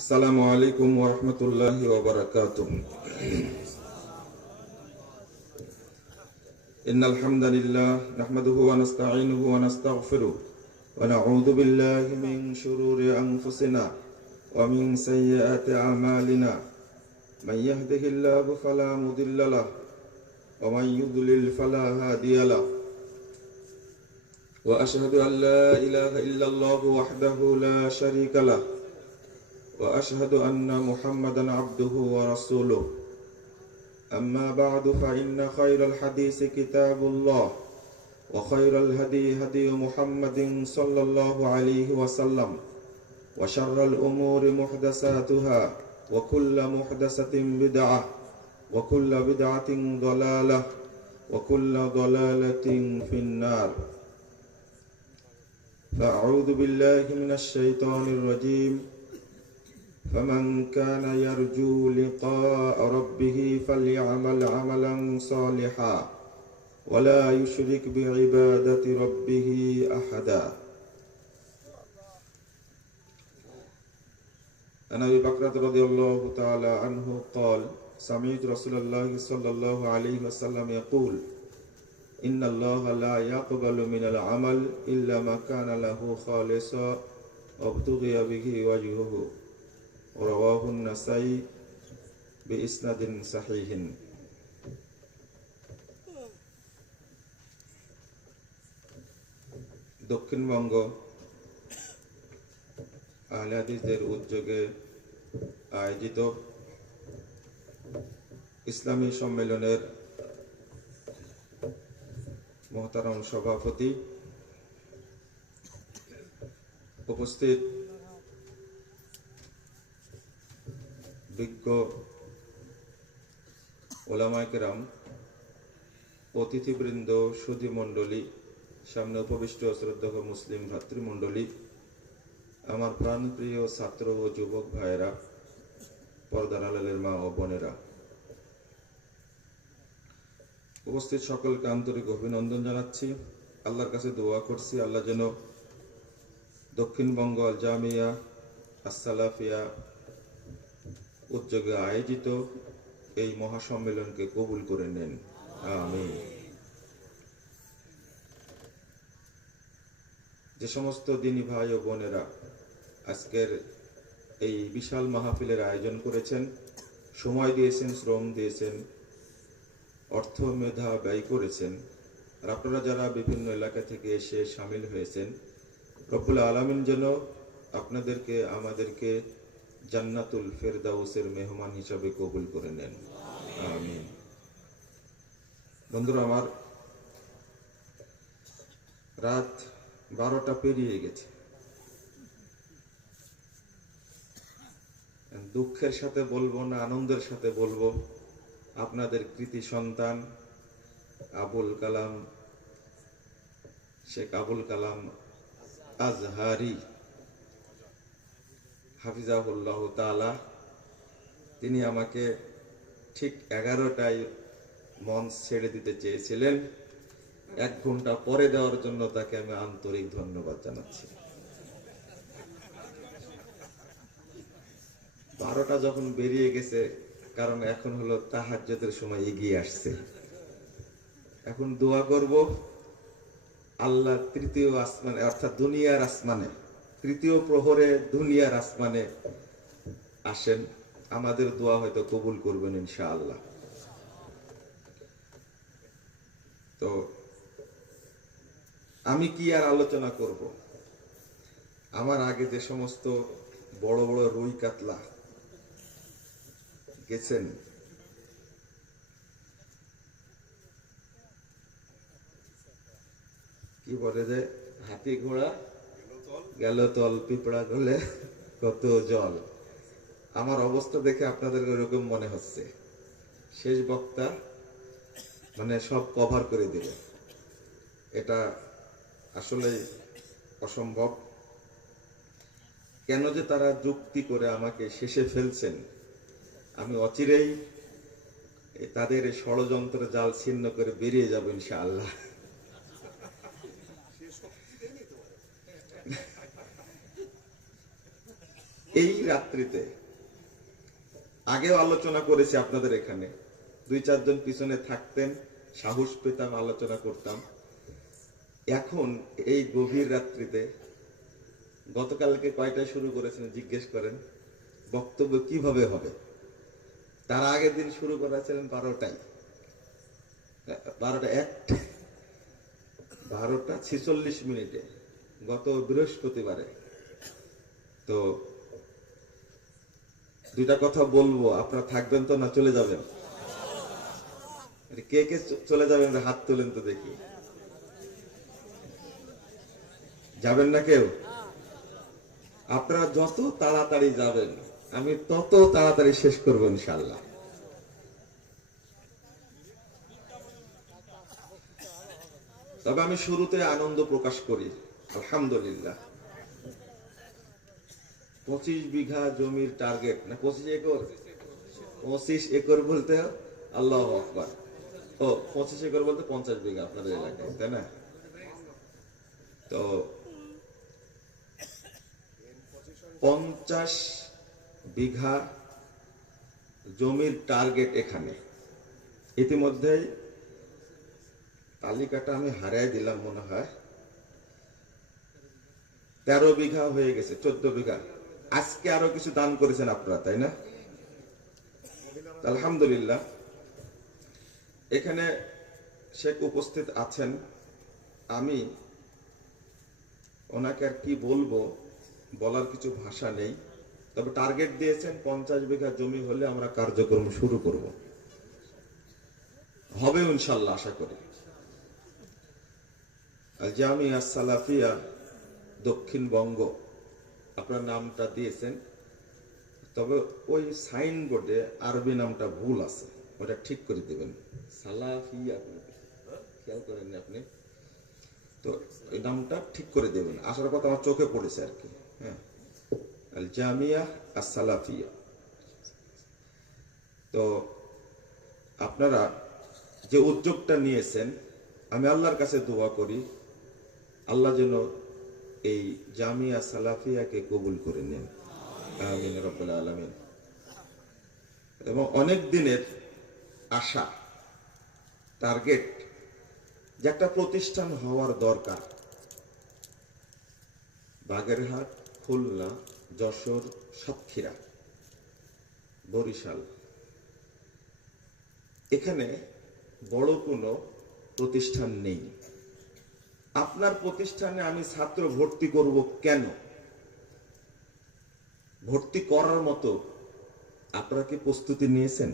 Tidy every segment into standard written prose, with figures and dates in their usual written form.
আসসালামু আলাইকুম ওয়া রাহমাতুল্লাহি ওয়া বারাকাতুহু। ইন্নাল হামদালিল্লাহ নাহমাদুহু ওয়া নাস্তাঈনুহু ওয়া নাস্তাগফিরুহ ওয়া নাউযু বিল্লাহি মিন শুরুরি আনফুসিনা ওয়া মিন সাইয়্যাতি আ'মালিনা। মান ইয়াহদিহিল্লাহু ফালা মুদিল্লা লাহু ওয়া মান ইউদ্লিল ফালা হাদিয়া লাহু। ওয়া আশহাদু আল লা ইলাহা ইল্লাল্লাহু ওয়াহদাহু লা শারীকা লাহু وأشهد أن محمدا عبده ورسوله. أما بعد فإن خير الحديث كتاب الله وخير الهدي هدي محمد صلى الله عليه وسلم وشر الأمور محدثاتها وكل محدثة بدعة وكل بدعة ضلالة وكل ضلالة في النار. فأعوذ بالله من الشيطان الرجيم. فمن كان يرجو لقاء ربه فليعمل عملا صالحا ولا يشرك بعبادة ربه أحدا. عن أبي بكر رضي الله تعالى عنه قال: سمعت رسول الله صلى الله عليه وسلم يقول: إن الله لا يقبل من العمل إلا ما كان له خالصا وابتغي به وجهه. রাওয়াহু আন-নাসাই বিইসনাদিন সাহিহিন। দক্ষিণবঙ্গ আহলে হাদিসদের উদ্যোগে আয়োজিত ইসলামী সম্মেলনের মহতারাম সভাপতি, উপস্থিত বিজ্ঞ ওলামায়ে কেরাম, অতিথিবৃন্দ, সুধীমণ্ডলী, সামনে উপবিষ্ট শ্রদ্ধেয় মুসলিম ভাতৃমণ্ডলী, আমার প্রাণপ্রিয় ছাত্র ও যুবক ভাইয়েরা, পর্দার আড়ালের মা ও বোনেরা, উপস্থিত সকলকে আন্তরিক অভিনন্দন জানাচ্ছি। আল্লাহর কাছে দোয়া করছি, আল্লাহ যেন দক্ষিণবঙ্গ আল জামিয়া আস-সালাফিয়া উদ্যোগে আয়োজিত এই মহাসম্মেলনকে কবুল করে নেন, আমিন। যে সমস্ত দিনী ভাই ও বোনেরা আজকের এই বিশাল মাহফিলের আয়োজন করেছেন, সময় দিয়েছেন, শ্রম দিয়েছেন, অর্থ মেধা ব্যয় করেছেন, আর আপনারা যারা বিভিন্ন এলাকা থেকে এসে শামিল হয়েছেন, রব্বুল আলামিন যেন আপনাদেরকে, আমাদেরকে জান্নাতুল ফেরদাউসের মেহমান হিসাবে কবুল করে নেন, আমিন। বন্ধুরা আমার, রাত 12টা পেরিয়ে গেছে। দুঃখের সাথে বলবো না আনন্দের সাথে বলবো, আপনাদের কৃতি সন্তান শেখ আবুল কালাম আজহারি হাফিজাহুল্লাহ তাআলা, তিনি আমাকে ঠিক 11টায় মঞ্চ ছেড়ে দিতে চেয়েছিলেন। 1 ঘন্টা পরে দেওয়ার জন্য তাকে আমি আন্তরিক ধন্যবাদ জানাচ্ছি। 12টা যখন বেরিয়ে গেছে, কারণ এখন হলো তাহাজ্জুদের সময় এগিয়ে আসছে। এখন দোয়া করব আল্লাহ তৃতীয় আসমানে, অর্থাৎ দুনিয়ার আসমানে, তৃতীয় প্রহরে দুনিয়ার আসমানে আসেন, আমাদের দোয়া হয়তো কবুল করবেন ইনশাআল্লাহ। তো আমি কি আর আলোচনা করব, আমার আগে যে সমস্ত বড় বড় রুই কাতলা গেছেন, কি বলে যে হাতি ঘোড়া গেল তল, পিঁপড়া গলে কত জল। আমার অবস্থা দেখে আপনাদের এরকম মনে হচ্ছে শেষ বক্তা মানে সব কভার করে দিবে, এটা আসলে অসম্ভব। কেন যে তারা যুক্তি করে আমাকে শেষে ফেলছেন, আমি অচিরেই তাদের ষড়যন্ত্র জাল ছিন্ন করে বেরিয়ে যাব ইনশাআল্লাহ। এই রাত্রিতে আগেও আলোচনা করেছি আপনাদের এখানে, 2-4 জন পিছনে থাকতেন, সাহস পেতাম, আলোচনা করতাম। এখন এই গভীর রাত্রিতে, গতকালকে কয়টায় শুরু করেছেন জিজ্ঞেস করেন, বক্তব্য কিভাবে হবে? তার আগের দিন শুরু করেছিলেন 12টায়, 12:46 গত বৃহস্পতিবারে। তো দুইটা কথা বলবো, আপনারা থাকবেন তো না চলে যাবেন? কে কে চলে যাবেন হাত তোলেন তো দেখি। যাবেন না কেউ? আপনারা যত তাড়াতাড়ি যাবেন আমি তত তাড়াতাড়ি শেষ করবো ইনশাআল্লাহ। তবে আমি শুরুতে আনন্দ প্রকাশ করি, আলহামদুলিল্লাহ। 25 বিঘা জমির টার্গেট, না 25 একর, 25 একর বলতে আল্লাহু আকবার, ও 25 একর বলতে 50 বিঘা আপনাদের এলাকায়, তাই না? তো 50 বিঘা জমির টার্গেট এখানে। ইতিমধ্যে তালিকাটা আমি হারাই দিলাম মনে হয়, 13 বিঘা হয়ে গেছে, 14 বিঘা। আজকে আরো কিছু দান করেছেন আপনারা, তাই না? আলহামদুলিল্লাহ। এখানে শেখ উপস্থিত আছেন, আমি ওনাকে আর কি বলবো, বলার কিছু ভাষা নেই। তবে টার্গেট দিয়েছেন 50 বিঘা জমি হলে আমরা কার্যক্রম শুরু করব, হবে ইনশাআল্লাহ আশা করি। আল জামিয়া সালাফিয়া দক্ষিণবঙ্গ আপনার নামটা দিয়েছেন, তবে ওই সাইনবোর্ডে আরবি নামটা ভুল আছে, ওটা ঠিক করে দিবেন। সালাফিয়া খেয়াল করেননি আপনি তো, এই নামটা ঠিক করে দেবেন। আসার কথা আমার চোখে পড়েছে আর কি। হ্যাঁ, আল জামিয়া আস-সালাফিয়া। তো আপনারা যে উদ্যোগটা নিয়েছেন, আমি আল্লাহর কাছে দোয়া করি আল্লাহ যেন এই জামিয়া সালাফিয়াকে কবুল করে নেন, আমিন রাব্বুল আলামিন। এবং অনেক দিনের আশা, টার্গেট, যে একটা প্রতিষ্ঠান হওয়ার দরকার। বাগেরহাট, খুলনা, যশোর, সাতক্ষীরা, বরিশাল, এখানে বড় কোনো প্রতিষ্ঠান নেই। আপনার প্রতিষ্ঠানে আমি ছাত্র ভর্তি করব কেন? ভর্তি করার মতো আপনারা কি প্রস্তুতি নিয়েছেন?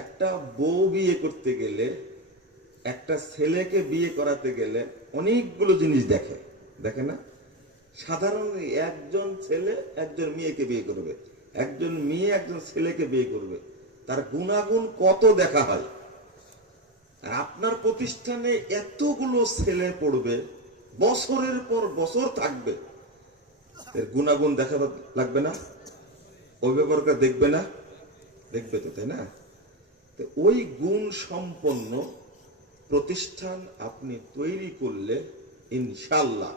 একটা বউ বিয়ে করতে গেলে, একটা ছেলেকে বিয়ে করাতে গেলে অনেকগুলো জিনিস দেখে না? সাধারণ একজন ছেলে একজন মেয়েকে বিয়ে করবে, একজন মেয়ে একজন ছেলেকে বিয়ে করবে, তার গুণাগুণ কত দেখা হয়। আর আপনার প্রতিষ্ঠানে এতগুলো ছেলে পড়বে, বছরের পর বছর থাকবে, এর গুণাগুণ দেখা লাগবে না? অভিভাবকরা দেখবে না? দেখবে তো, তাই না? ওই গুণ সম্পন্ন প্রতিষ্ঠান আপনি তৈরি করলে ইনশাআল্লাহ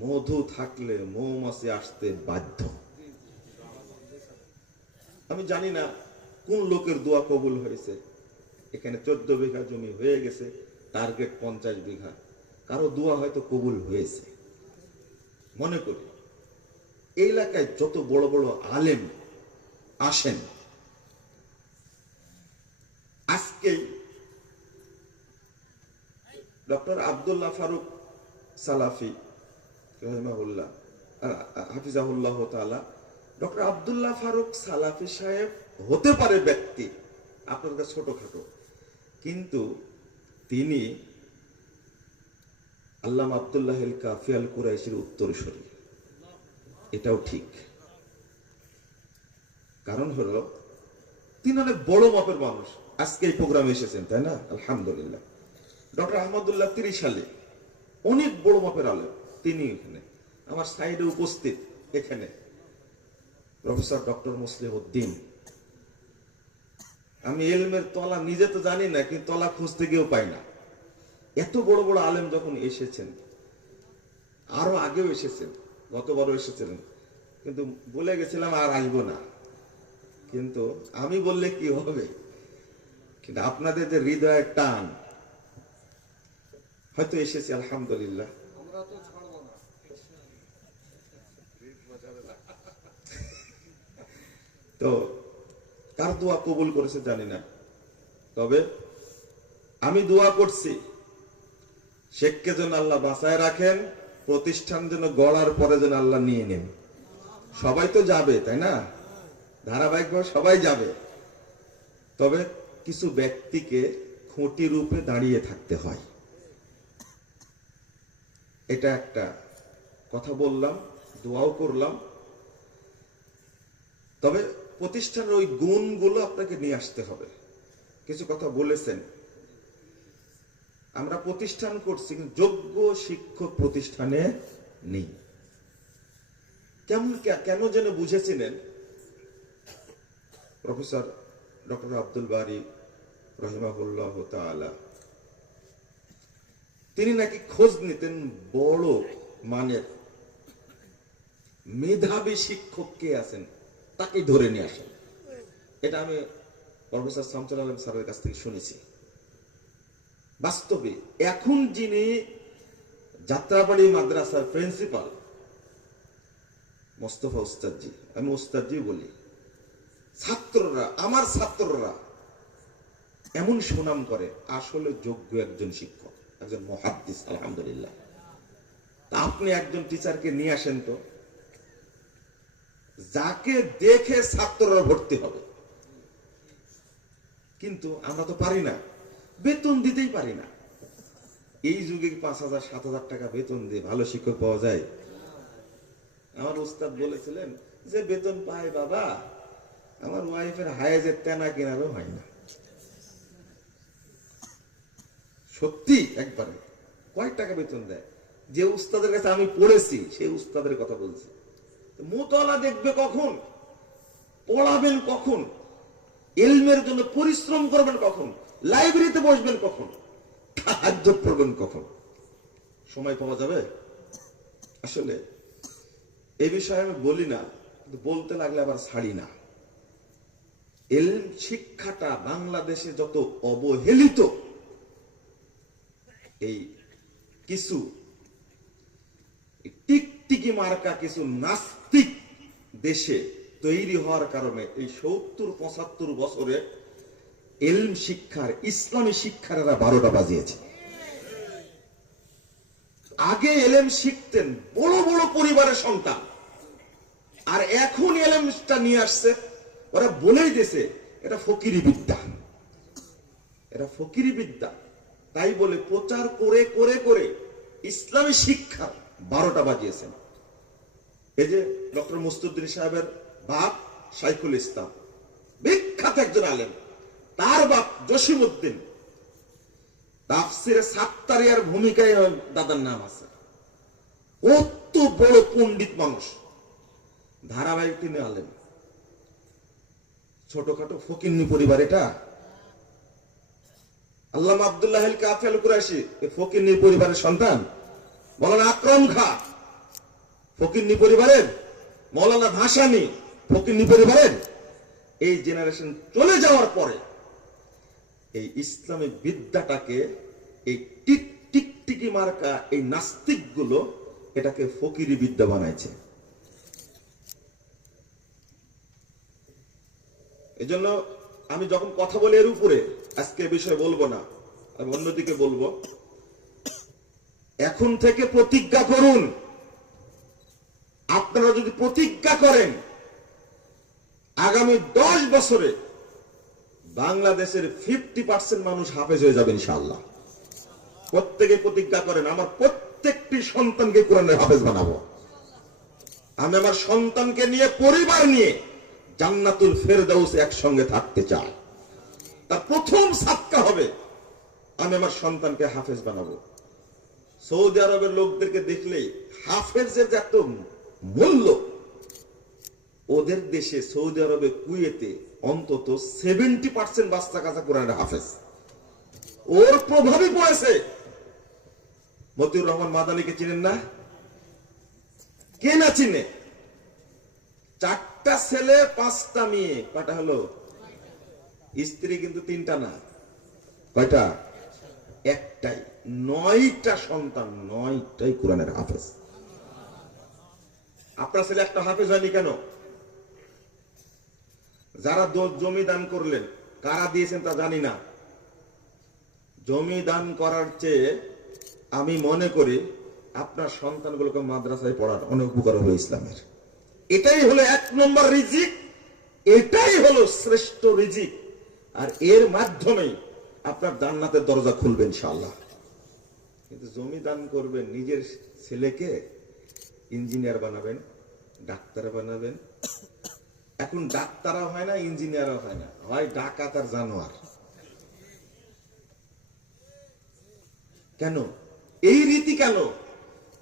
মধু থাকলে মৌমাছি আসতে বাধ্য। আমি জানি না কোন লোকের দোয়া কবুল হয়েছে। এখানে 14 বিঘা জমি হয়ে গেছে, টার্গেট 50 বিঘা। কারো দোয়া হয়তো কবুল হয়েছে। মনে করি এই এলাকায় যত বড় বড় আলেম আসেন, আজকেই ডক্টর আব্দুল্লাহ ফারুক সালাফি রাহিমাহুল্লাহ, হাফিজাহুল্লাহ তাআলা, ডক্টর আব্দুল্লাহ ফারুক সালাফি সাহেব হতে পারে ব্যক্তি আপনার কাছে ছোটখাটো, কিন্তু তিনি আল্লামা আব্দুল্লাহ আল কাফি আল কুরাইশির উত্তরসূরি, এটাও ঠিক। কারণ হলো তিনি অনেক বড় মাপের মানুষ। আজকে এই প্রোগ্রামে এসেছেন, তাই না? আলহামদুলিল্লাহ। ডক্টর আহমদুল্লাহ 30 সালে অনেক বড় মাপের আলেম, তিনি এখানে আমার সাইডে উপস্থিত। এখানে প্রফেসর ডক্টর মুসলিম উদ্দিন। আমি এলমের তলা নিজে তো জানি না, কিন্তু তলা খুঁজতে গিয়েও পাই না। এত বড় বড় আলেম যখন এসেছেন, আরো আগেও এসেছেন, গতবারও এসেছিলেন, কিন্তু বলে গেছিলাম আর আসবো না। কিন্তু আমি বললে কি হবে, কিন্তু আপনাদের যে হৃদয়ের টান, হয়তো এসেছি আলহামদুলিল্লাহ। তো কার দোয়া কবুল করেছে জানি না, তবে আমি দোয়া করছি শেখকে যেন আল্লাহ বাঁচায় রাখেন, প্রতিষ্ঠান যেন গড়ার পরে যেন আল্লাহ নিয়ে নেন। সবাই তো যাবে, তাই না? ধারাবাহিকভাবে সবাই যাবে, তবে কিছু ব্যক্তিকে খুঁটি রূপে দাঁড়িয়ে থাকতে হয়। এটা একটা কথা বললাম, দোয়াও করলাম। তবে প্রতিষ্ঠানের ওই গুণগুলো আপনাকে নিয়ে আসতে হবে। কিছু কথা বলেছেন, আমরা প্রতিষ্ঠান করছি কিন্তু যোগ্য শিক্ষক প্রতিষ্ঠানে নেই। কেন যেন বুঝেছিলেন প্রফেসর ডক্টর আব্দুল বারী রহিমাহুল্লাহ তাআলা, তিনি নাকি খোঁজ নিতেন বড় মানের মেধাবী শিক্ষক কে আছেন, তাকে ধরে নিয়ে আসেন। এটা আমি প্রফেসর শামসুল আলম স্যারের কাছ থেকে শুনেছি। বাস্তবে এখন যিনি যাত্রাবাড়ি মাদ্রাসার প্রিন্সিপাল মোস্তফা উস্তাদজি, আমি উস্তাদজি বলি, ছাত্ররা, আমার ছাত্ররা এমন সুনাম করে, আসলে যোগ্য একজন শিক্ষক, একজন মুহাদ্দিস। আলহামদুলিল্লাহ। তা আপনি একজন টিচারকে নিয়ে আসেন তো, যাকে দেখে ছাত্ররা ভর্তি হবে। কিন্তু আমরা তো পারি না, বেতন দিতেই পারি না। এই যুগে 5,000 7,000 টাকা বেতন দিয়ে ভালো শিক্ষক পাওয়া যায়? আমার উস্তাদ বলেছিলেন যে বেতন পায় বাবা, আমার ওয়াইফের হায়েজের তেনা কেনারও হয় না। সত্যি একবারে কয়েক টাকা বেতন দেয়। যে উস্তাদের কাছে আমি পড়েছি সেই উস্তাদের কথা বলছি। মোতলা দেখবে কখন, পড়াবেন কখন, ইলমের জন্য পরিশ্রম করবেন কখন, লাইব্রেরিতে বসবেন কখন, তাহাজ্জুদ পড়বেন কখন, সময় পাওয়া যাবে? আসলে এই বিষয়ে আমি বলি না, কিন্তু বলতে লাগলে আবার ছাড়ি না। ইলম শিক্ষাটা বাংলাদেশে যত অবহেলিত, এই কিছু টিকটিকি মার্কা কিছু নাস্তিক দেশে তৈরি হওয়ার কারণে এই 70-75 বছরে ইলম শিক্ষার, ইসলামী শিক্ষার এরা 12টা বাজিয়েছে। আগে ইলম শিখতেন বড় বড় পরিবারের সন্তান, আর এখন ইলমটা নিয়ে আসছে, ওরা বলেই দিয়েছে এটা ফকিরি বিদ্যা, এটা ফকিরি বিদ্যা। তাই বলে প্রচার করে করে করে ইসলামী শিক্ষা 12টা বাজিয়েছেন। এই যে ডক্টর মুস্তাউদ্দিন সাহেবের বাপ শাইখুল ইসলাম, বিখ্যাত একজন আলেম, তার বাপ জসিমউদ্দিন, তাফসিরে সাত্তারিয়ার ভূমিকায় দাদার নাম আছে। কত বড় পণ্ডিত মানুষ, ধারাবাহিক তিনি আলেম। ছোটখাটো ফকিন্নি পরিবার এটা। আল্লামা আব্দুল্লাহ আল কাফি আল কুরাইশি ফকিন্নি পরিবারের সন্তান। মৌলানা আকরম খা ফকিন্নি পরিবারের, মৌলানা ভাসানী ফকিন্নি পরিবারের। এই জেনারেশন চলে যাওয়ার পরে এই ইসলামী বিদ্যাটাকে, এই টিকটিকি মার্কা এই নাস্তিক গুলো এটাকে ফকিরি বিদ্যা বানাইছে। এজন্য আমি যখন কথা বলি এর উপরে, আজকে বিষয় বলবো না, আমি অন্যদিকে বলবো। এখন থেকে প্রতিজ্ঞা করুন, আপনারা যদি প্রতিজ্ঞা করেন আগামী 10 বছরে বাংলাদেশের 50% মানুষ হাফেজ হয়ে যাবে ইনশাআল্লাহ। প্রত্যেকে প্রতিজ্ঞা করেন, আমার প্রত্যেকটি সন্তানকে কোরআনের হাফেজ বানাবো। আমি আমার সন্তানকে নিয়ে, পরিবার নিয়ে জান্নাতুল ফেরদাউসে একসঙ্গে থাকতে চাই। তার প্রথম সাদকা হবে আমি আমার সন্তানকে হাফেজ বানাবো। সৌদি আরবের লোকদেরকে দেখলেই হাফেজের যে একটা মূল্য, ওদের দেশে সৌদি আরবে, কুয়েতে অন্তত 70% বাচ্চা কাচ্চা কোরআনের হাফেজ। ওর প্রভাবই পড়েছে। মতিউর রহমান মাদানীকে চিনেন না? কে না চিনে? 4টা ছেলে 5টা মেয়ে, কয়টা হলো? স্ত্রী কিন্তু 3টা না, কয়টা? একটাই। 9টা সন্তান, 9টাই কোরআনের হাফেজ। আপনার ছেলে একটা হাফেজ হয়নি কেন? যারা জমি দান করলেন, কারা দিয়েছেন তা জানি না। জমি দান করার চেয়ে আমি মনে করি আপনার সন্তানগুলোকে মাদ্রাসায় পড়ার অনেক উপকার হবে ইসলামের। এটাই হলো 1 নম্বর রিজিক, এটাই হলো শ্রেষ্ঠ রিজিক। আর এর মাধ্যমেই আপনার জান্নাতের দরজা খুলবে ইনশাআল্লাহ। কিন্তু জমি দান করবেন, নিজের ছেলেকে ইঞ্জিনিয়ার বানাবেন, ডাক্তার বানাবেন। এখন ডাক্তারও হয় না, ইঞ্জিনিয়ারও হয় না, হয় ডাকাত আর জানোয়ার। কেন এই রীতি? কেন?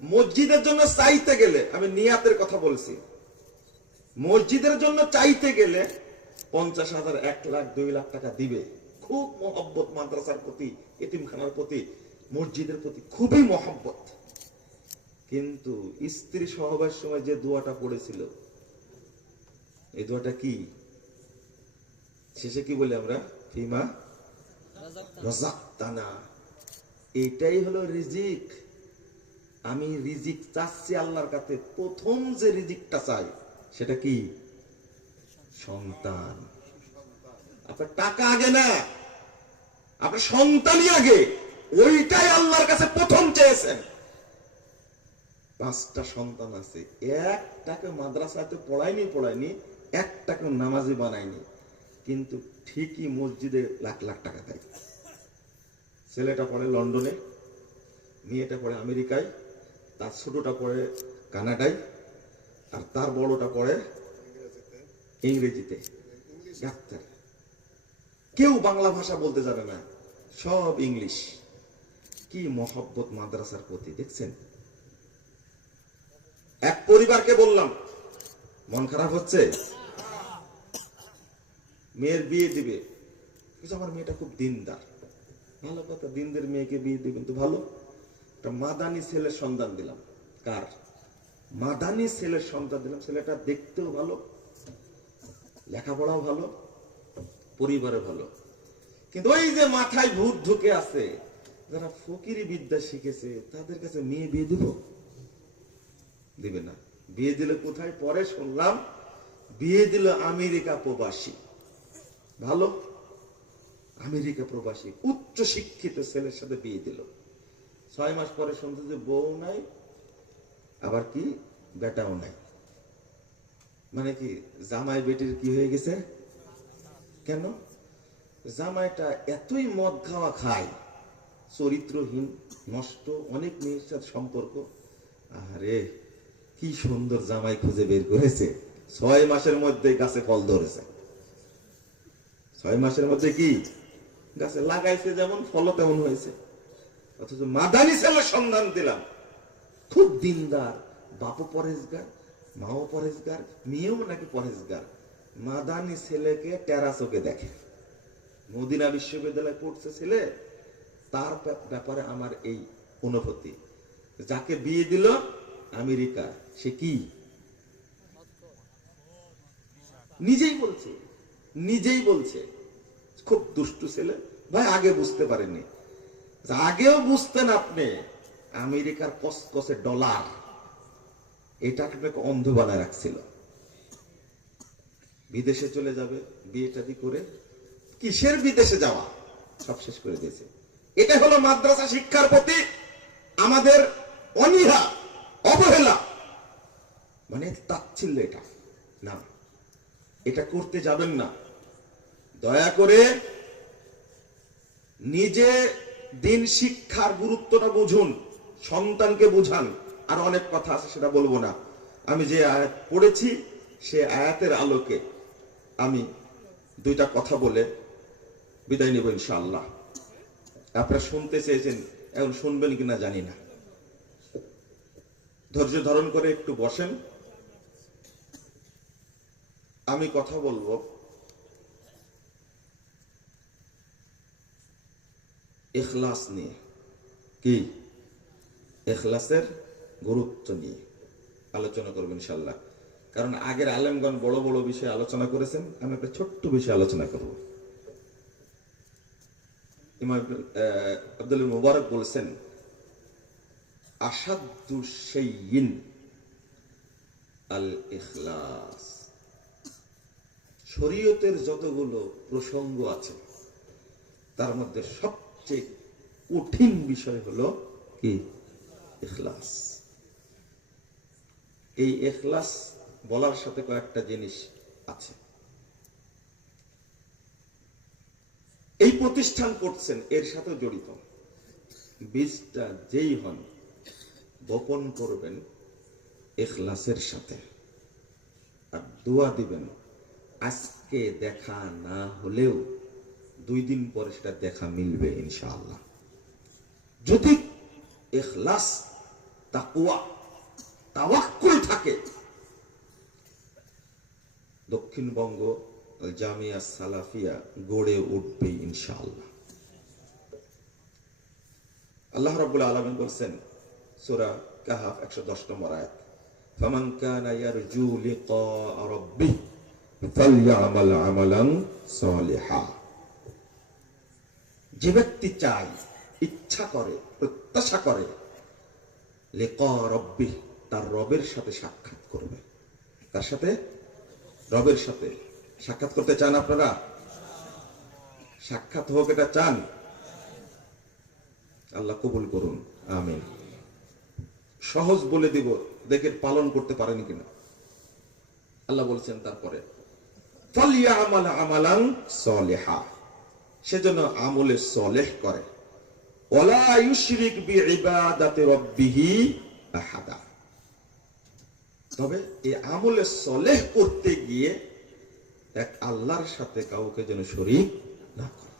মসজিদের জন্য চাইতে গেলে, আমি নিয়াতের কথা বলছি, মসজিদের জন্য চাইতে গেলে 50,000, 1 লাখ, 2 লাখ টাকা দিবে। খুব মহব্বত মাদ্রাসার প্রতি, এতিমখানার প্রতি, মসজিদের প্রতি খুবই মহব্বত। কিন্তু স্ত্রী সহবাসের সময় যে দোয়াটা পড়েছিল, এই দোয়াটা কি? শেষে কি বলে আমরা? ফিমা রাযাকতানা। এটাই হলো রিজিক। আমি রিজিক চাচ্ছি আল্লাহর কাছে, প্রথম যে রিজিকটা চাই সেটা কি? সন্তান। আপনার টাকা আগে না, আপনার সন্তানই আগে। ওইটাই আল্লাহর কাছে প্রথম চেয়েছেন। 5টা সন্তান আছে, একটাকে মাদ্রাসাতে পড়ায়নি, একটাকে নামাজি বানায়নি, কিন্তু ঠিকই মসজিদে লাখ লাখ টাকা দেয়। ছেলেটা পড়ে লন্ডনে, মেয়েটা পড়ে আমেরিকায়, তার ছোটটা পড়ে কানাডায়, আর তার বড়টা পড়ে ইংরেজিতে ডাক্তার। কেউ বাংলা ভাষা বলতে জানে না, সব ইংলিশ। কি মহব্বত মাদ্রাসার প্রতি, দেখছেন? এক পরিবারকে বললাম, মন খারাপ হচ্ছে, মেয়ের বিয়ে দিবে। আমার মেয়েটা খুব দিনদার। ভালো কথা, দিনদের মেয়েকে বিয়ে দিবেন তো ভালো। একটা মাদানি ছেলের সন্তান দিলাম। কার? মাদানি ছেলের সন্তান দিলাম। ছেলেটা দেখতেও ভালো, লেখাপড়াও ভালো, পরিবারে ভালো। কিন্তু ওই যে মাথায় ভূত ঢুকে আছে, যারা ফকিরি বিদ্যা শিখেছে, তাদের কাছে মেয়ে বিয়ে দিব? দিবে না। বিয়ে দিলে কোথায়? পরে শুনলাম বিয়ে দিল আমেরিকা প্রবাসী। ভালো, আমেরিকা প্রবাসী উচ্চ শিক্ষিত ছেলের সাথে বিয়ে দিল। 6 মাস পরে শুনতে যে বউ নাই, আবার কি বেটাও নাই। মানে কি জামাই বেটির কি হয়ে গেছে? কেন? জামাইটা এতই মদ খাওয়া খায়, চরিত্রহীন, নষ্ট, অনেক মেয়ের সাথে সম্পর্ক। আরে কি সুন্দর জামাই খুঁজে বের করেছে, 6 মাসের মধ্যে গাছে ফল ধরেছে। 6 মাসের মধ্যে কি গাছে লাগাইছে, যেমন ফল তেমন হয়েছে। অথচ মাদানি ছেলের সন্ধান দিলাম, খুব দিনদার, বাপও পরেশগার, মাও পরেশগার, মেয়েও নাকি পরেশগার। মাদানি ছেলেকে টেরা চোখে দেখে। মদিনা বিশ্ববিদ্যালয়ে পড়ছে ছেলে, তার ব্যাপারে আমার এই অনুভূতি। যাকে বিয়ে দিল আমেরিকা, সে কি? নিজেই বলছে খুব দুষ্টু ছেলে। ভাই আগে বুঝতে পারেননি, আগেও বুঝতেন আপনি। আমেরিকার কসকসে ডলার, এটা আপনাকে অন্ধ বানায় রাখছিল। বিদেশে চলে যাবে বিয়েটা করে, কিসের বিদেশে যাওয়া, সব শেষ করে দিয়েছে। এটা হলো মাদ্রাসা শিক্ষার প্রতি আমাদের অনীহা, অবহেলা, মানে তাচ্ছিল্য। এটা না, এটা করতে যাবেন না। দয়া করে নিজে দিন শিক্ষার গুরুত্বটা বুঝুন, সন্তানকে বুঝান। আর অনেক কথা আছে, সেটা বলবো না। আমি যে আয়াত পড়েছি, সে আয়াতের আলোকে আমি 2টা কথা বলে বিদায় নেব ইনশাআল্লাহ। আপনারা শুনতে চেয়েছেন, এখন শুনবেন কিনা জানি না। ধৈর্য ধারণ করে একটু বসেন। আমি কথা বলবো ইখলাস নিয়ে। কি? ইখলাসের গুরুত্ব নিয়ে। আলোচনা করবো ইনশাল্লাহ, কারণ আগের আলেমগণ বড় বড় বিষয়ে আলোচনা করেছেন, আমি একটা ছোট্ট বিষয়ে আলোচনা করব। ইমাম আব্দুল মুবারক বলছেন, আসাদু শাইইন আল ইখলাস। শরীয়তের যতগুলো প্রসঙ্গ আছে তার মধ্যে সবচেয়ে কঠিন বিষয় হলো কি? ইখলাস। এই ইখলাস বলার সাথে কয়েকটা জিনিস আছে। এই প্রতিষ্ঠান করছেন, এর সাথে জড়িত। বীজটা যেই হন বপন করবেন ইখলাসের সাথে, আর দোয়া দিবেন আজকে দেখা না হলেও 2 দিন পরে সেটা দেখা মিলবে ইনশাআল্লাহ। যদি ইখলাস, তাকওয়া, তাওয়াক্কুল থাকে, দক্ষিণবঙ্গ জামিয়া সালাফিয়া গড়ে উঠবে ইনশাআল্লাহ। আল্লাহ রাব্বুল আলামিন বলেন সূরা কাহফ 110 নম্বর আয়াত, ফামান কানা ইয়ারজু লিকা রাব্বিহি ফালইআমাল আমালান সালিহা। যে ব্যক্তি চায়, ইচ্ছা করে, প্রত্যাশা করে লিকা রাব্বিহি, তার রবের সাথে সাক্ষাৎ করবে। তার সাথে? রবের সাথে সাক্ষাৎ করতে চান আপনারা? সাক্ষাৎ হোক, এটা চান? আল্লাহ কবুল করুন, আমিন। সহজ বলে দিব, দেখে পালন করতে পারেন কিনা। আল্লাহ বলছেন তারপরে, ফালইআমাল আমালান সালিহা, সেজন্য আমলে সালেহ করে, ওয়ালা ইউশরিক বিইবাদাতি রাব্বিহি আহাদা। তবে এই আমলে সালেহ করতে গিয়ে এক আল্লাহর সাথে কাউকে যেন শরীক না করে।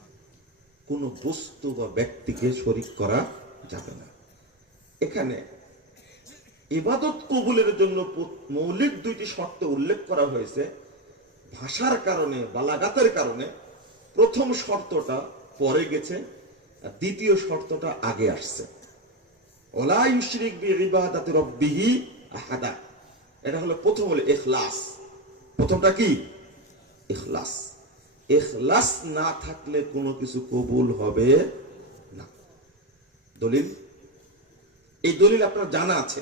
কোন বস্তু বা ব্যক্তিকে শরীক করা যাবে না। এখানে ইবাদত কবুলের জন্য মৌলিক 2টি শর্ত উল্লেখ করা হয়েছে। ভাষার কারণে, বালাগাতের কারণে প্রথম শর্তটা পরে গেছে, আর দ্বিতীয় শর্তটা আগে আসছে। ওয়ালা ইউশরিক বিইবাদাতি রাব্বিহি আহাদা, এটা হলো প্রথম, হলো ইখলাস। প্রথমটা কি? ইখলাস। ইখলাস না থাকলে কোনো কিছু কবুল হবে না। দলিল, এই দলিল আপনার জানা আছে।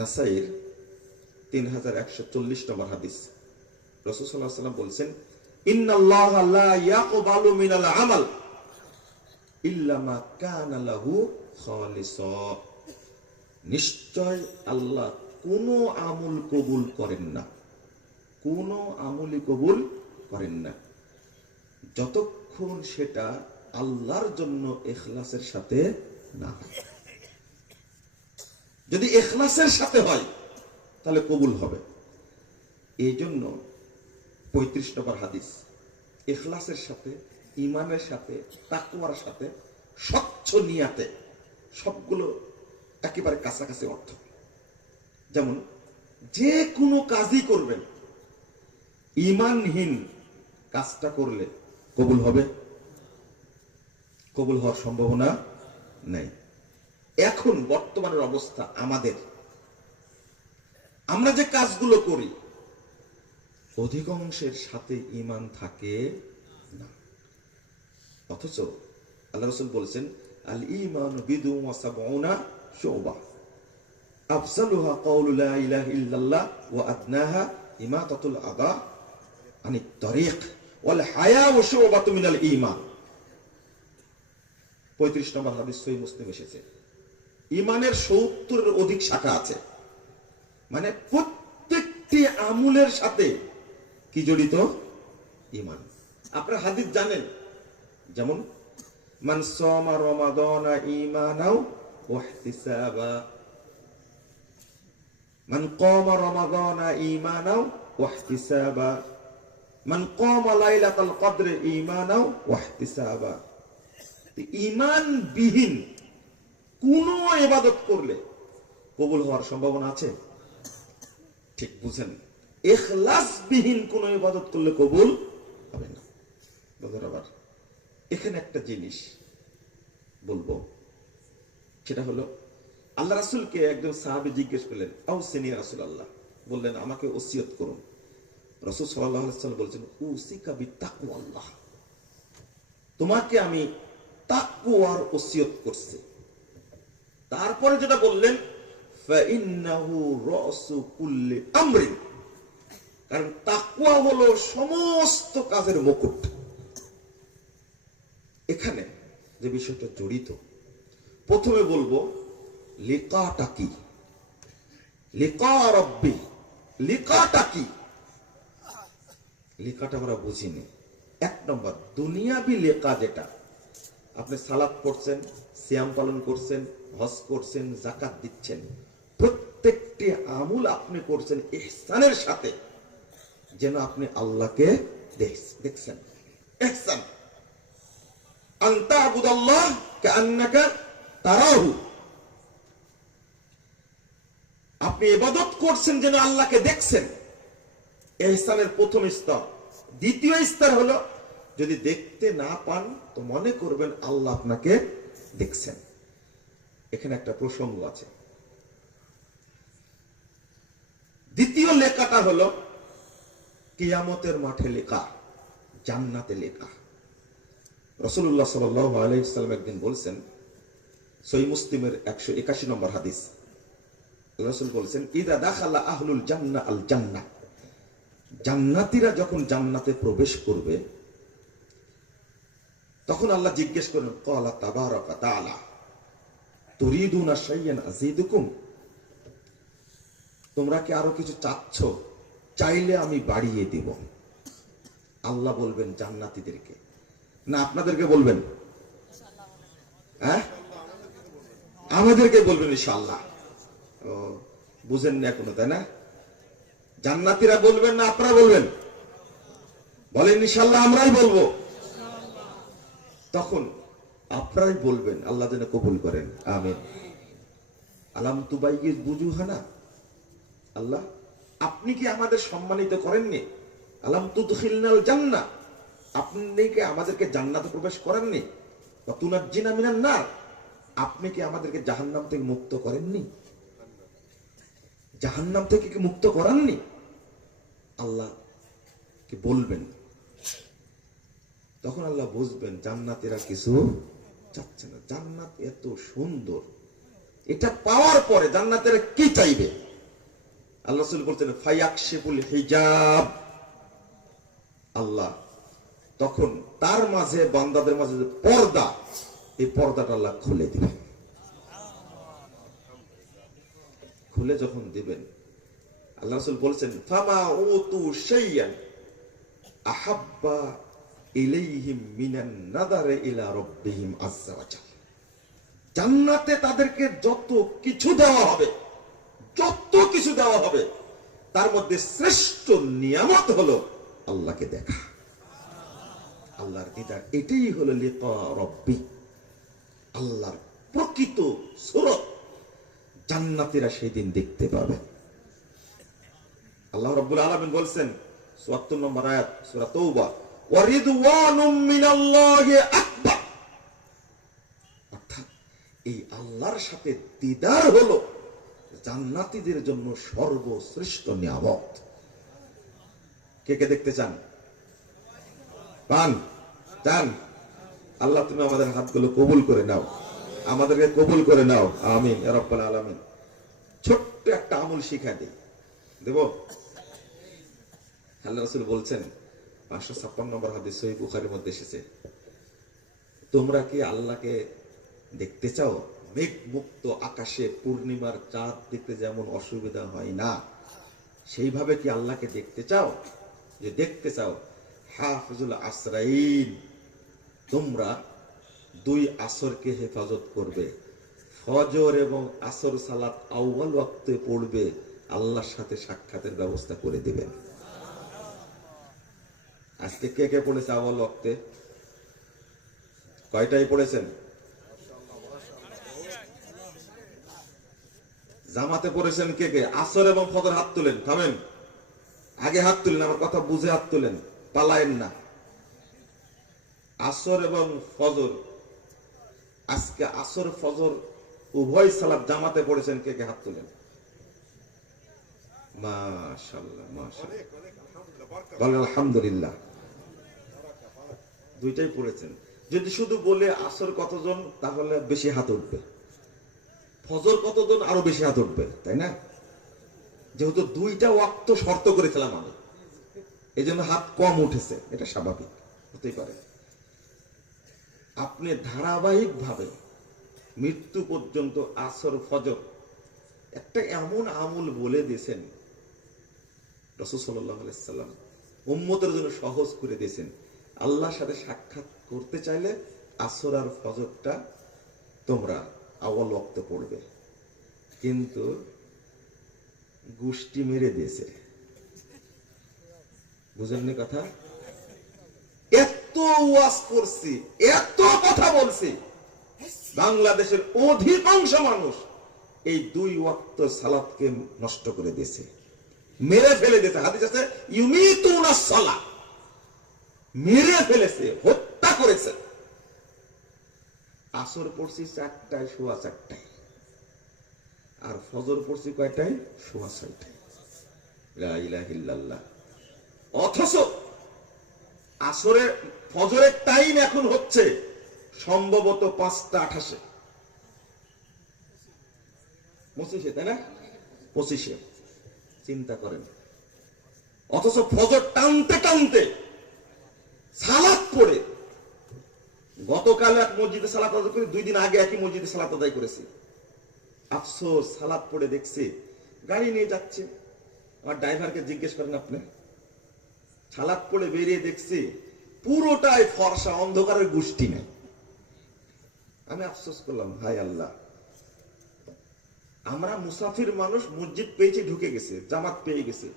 নাসাইর 3140 নম্বর হাদিস, রাসূল সাল্লাল্লাহু আলাইহি ওয়াসাল্লাম বলছেন, ইন্নাল্লাহা লা ইয়াকবালু মিনাল আমাল ইল্লা মা কানা লাহু খালিসা। নিশ্চয় আল্লাহ কোন আমল কবুল করেন না, কোন আমলই কবুল করেন না যতক্ষণ সেটা আল্লাহর জন্য ইখলাসের সাথে না হয়। যদি ইখলাসের সাথে হয় তাহলে কবুল হবে। এই জন্য 35 নম্বর হাদিস, ইখলাসের সাথে, ঈমানের সাথে, তাকওয়ার সাথে, স্বচ্ছ নিয়াতে, সবগুলো একেবারে কাছাকাছি অর্থ। যেমন যে কোনো কাজই করবেন, ঈমানহীন কাজটা করলে কবুল হবে? কবুল হওয়ার সম্ভাবনা নাই। এখন বর্তমানের অবস্থা আমাদের, আমরা যে কাজগুলো করি অধিকাংশের সাথে ঈমান থাকে না। অথচ আল্লাহ রাসূল বলেছেন, আল ঈমানু বিদ'un ওয়া সাবউনা শু'বা, আফসালুহা কাউলু লা ইলাহা ইল্লাল্লাহ ওয়া আদনাহা ইমাতাতুল আযা আনিত তারিক ওয়াল হায়াউ শু'বাতুম মিনাল ঈমান। 35 নম্বর হাদিস সহিহ মুসলিম এসেছে। ঈমানের 70-এর অধিক শাখা আছে, মানে প্রত্যেকটি আমলের সাথে কি জড়িত? ঈমান। আপনারা হাদিস জানেন, যেমন মান সামা রমাদানা ঈমানাও ওয়া ইহতিসাবা, মান কামা রমাদানা ঈমানাও ওয়া ইহতিসাবা, মান কামা লাইলাতুল কদর ঈমানাও ওয়া ইহতিসাবা। ঈমান বিহীন কোন ইবাদত করলে কবুল হওয়ার সম্ভাবনা আছে? ঠিক বুঝেন, ইখলাস বিহীন কোন ইবাদত করলে কবুল হবে না। আবার এখানে একটা জিনিস বলবো, সেটা হলো আল্লাহ রাসূলকে একজন সাহাবী জিজ্ঞেস করলেন, আউসিনি রাসূলুল্লাহ, বললেন আমাকে ওসিয়ত করুন। রাসূল সাল্লাল্লাহু আলাইহি ওয়াসাল্লাম বলছেন, উসিকা বিতাকওয়াল্লাহ, তোমাকে আমি তাকওয়ার ওসিয়ত করছি। তারপরে যেটা বললেন, ফাইন্নাহু রাসু কুল্লি আমরিন, কারণ তাকওয়া হলো সমস্ত কাজের মুকুট। এখানে যে বিষয়টা জড়িত, প্রথমে বলবো লিকাটা কি, লিকা রব্বি, লিকাটা কি? লিকাটা আমরা বুঝিনি। এক নম্বর দুনিয়াবি লেখা, যেটা আপনি সালাত পড়ছেন, সিয়াম পালন করছেন, হজ করছেন, যাকাত দিচ্ছেন, প্রত্যেকটি আমল আপনি করছেন ইহসানের সাথে, যেন আপনি আল্লাহকে দেখছেন। ইহসান আনতা আবুদাল্লাহ কাআন্নাকা তারাহু, আপনি ইবাদত করছেন যেন আল্লাহকে দেখছেন। ইহসানের প্রথম স্তর। দ্বিতীয় স্তর হলো, যদি দেখতে না পান তো মনে করবেন আল্লাহ আপনাকে দেখছেন। এখানে একটা প্রসঙ্গ আছে। দ্বিতীয় লেখাটা হলো কিয়ামতের মাঠে লেখা, জান্নাতে লেখা। রাসূলুল্লাহ সাল্লাল্লাহু আলাইহি ওয়াসাল্লাম একদিন বলছেন, সহিহ মুসলিমের 181 নম্বর হাদিস, রাসূল বলছেন, ইদা দাখালা আহলুল জান্নাহ আল জান্নাহ, জান্নাতীরা যখন জান্নাতে প্রবেশ করবে তখন আল্লাহ জিজ্ঞেস করেন, ক্বালা তাবারাকা তাআলা তুরিদুনা শাইয়ান আযীদুকুম, তোমরা কি আরো কিছু চাচ্ছ? চাইলে আমি বাড়িয়ে দিব। আল্লাহ বলবেন জান্নাতীদেরকে, না আপনাদেরকে বলবেন? হ্যাঁ, আমাদেরকে বলবেন ইনশাআল্লাহ। ও বুঝেন না এখনো, তাই না? জান্নাতীরা বলবেন না আপনারা বলবেন? বলেন ইনশাআল্লাহ আমরাই বলবো। তখন আপনারাই বলবেন, আল্লাহ যেন কবুল করেন, আমিন। আলাম তুবাইয়িজ বুজুহানা, আল্লাহ আপনি কি আমাদের সম্মানিত করেননি? আলাম তুদখিলনাল জান্নাহ, আপনি কি আমাদেরকে জান্নাতে প্রবেশ করেননি? ওয়া তুনাজ্জিনা মিনান নার, আপনি কি আমাদেরকে জাহান্নাম থেকে মুক্ত করেননি? জাহান্নাম থেকে কি মুক্ত করাননি? আল্লাহ কি বলবেন। তখন আল্লাহ বুঝবেন জান্নাতীরা কিছু চাচ্ছে না। জান্নাত এত সুন্দর, এটা পাওয়ার পরে জান্নাতীরা কি চাইবে? আল্লাহ রাসূল বলছেন, ফায়াকশিফুল হিজাব, আল্লাহ তখন তার মাঝে, বান্দাদের মাঝে যে পর্দা, এই পর্দাটা আল্লাহ খুলে দিবেন। খুলে যখন দিবেন, আল্লাহ রাসূল বলছেন, ফামা উতু শাইয়ান আহাব্বা ইলাইহিম মিনান নাদারে ইলা রাব্বিহিম আযজা ওয়া জাল, জান্নাতে তাদেরকে যত কিছু দেওয়া হবে, যত কিছু দেওয়া হবে, তার মধ্যে শ্রেষ্ঠ নিয়ামত হলো আল্লাহকে দেখা, আল্লাহর দিদার। এটাই হলো লিকা রব্বি, আল্লাহর প্রকৃত সূরত জান্নাতীরা সেই দিন দেখতে পাবে। আল্লাহ রাব্বুল আলামিন বলছেন ৭৪ নম্বর আয়াত সূরা তাওবা, ওয়া রিদওয়ানুম মিনাল্লাহি আকবার, অর্থাৎ এই আল্লাহর সাথে দিদার হলো জান্নাতীদের জন্য সর্বশ্রেষ্ঠ নিয়ামত। কে কে দেখতে চান? পান চান? আল্লাহ তুমি আমাদের হাতগুলো কবুল করে নাও, আমাদেরকে কবুল করে নাও, আমিন ইয়া রাব্বাল আলামিন। ছোট্ট একটা আমল শিখাই দেব। আল্লাহ রাসূল বলছেন, 556 নম্বর হাদিস সহিহ বুখারীর মধ্যে এসেছে, তোমরা কি আল্লাহকে দেখতে চাও? মেঘ মুক্ত আকাশে পূর্ণিমার চাঁদ দেখতে যেমন অসুবিধা হয় না, সেইভাবে কি আল্লাহকে দেখতে চাও? যে দেখতে চাও, হাফিজুল আসরাইন, তোমরা 2 আসরকে হেফাজত করবে, ফজর এবং আসর সালাত আউয়াল ওয়াক্তে পড়বে, আল্লাহর সাথে সাক্ষাতের ব্যবস্থা করে দিবেন। আজকে কে কে পড়েছে আউয়াল ওয়াক্তে? কয়টাই পড়েছেন? জামাতে পড়েছেন কে কে? আসর এবং ফজর হাত তুলেন, থামেন, আগে হাত তুলেন, আমার কথা বুঝে হাত তুলেন, পালায়েন না। আসর এবং ফজর, আজকে আসর ফজর উভয় সালাত জামাতে পড়েছেন, কে কে হাত তোলেন? মাশাআল্লাহ মাশাআল্লাহ, বলেন আলহামদুলিল্লাহ। দুইটাই পড়েছেন। যদি শুধু বলে আসর কতজন, তাহলে বেশি হাত উঠবে। ফজর কতজন, আরো বেশি হাত উঠবে, তাই না? যেহেতু দুইটা ওয়াক্ত শর্ত করেছিলাম আমি, এই জন্য হাত কম উঠেছে, এটা স্বাভাবিক হতেই পারে। আপনি ধারাবাহিক ভাবে মৃত্যু পর্যন্ত আসর ফজর একটা এমন আমল বলে দিয়েছেন রাসূল সাল্লাল্লাহু আলাইহি সাল্লাম, উম্মতের জন্য সহজ করে দিয়েছেন। আল্লাহর সাথে সাক্ষাৎ করতে চাইলে আসর আর ফজরটা তোমরা আউয়াল ওয়াক্তে পড়বে, কিন্তু গুষ্টি মেরে দিয়েছে। বুঝলেন কথা? এত ওয়াজ করছি, এত কথা বলছি, বাংলাদেশের অধিকাংশ মানুষ এই দুই ওয়াক্ত সালাতকে নষ্ট করে দিয়েছে, মেরে ফেলে দিয়েছে। হাদিস আছে ইউমিতুনাস সালাহ, মেরে ফেলেছে, হত্যা করেছে। আসর পড়ছি 4টায়, সোয়া 4টায়, আর ফজর পড়ছি কয়টায়? সোয়া 6টায়। লা ইলাহা ইল্লাল্লাহ। অথচ আসরের ফজরের টাইম এখন হচ্ছে সম্ভবত 5টা 28, তাই না? 25। চিন্তা করেন। অথচ ফজর টানতে টানতে সালাত পড়ে, গতকাল এক মসজিদে সালাত আদায় করে 2 দিন আগে একই মসজিদে সালাত আদায় করেছি। আফসোস, সালাত পড়ে দেখছি গাড়ি নিয়ে যাচ্ছে, আমার ড্রাইভারকে জিজ্ঞেস করেন আপনি, সালাত পড়ে বেরিয়ে দেখছি পুরোটাই ফর্সা, অন্ধকারের গোষ্ঠী নেই। আমি আফসোস করলাম, হায় আল্লাহ, আমরা মুসাফির মানুষ, মসজিদ পেয়েছি, ঢুকে গেছে, জামাত পেয়ে গেছে,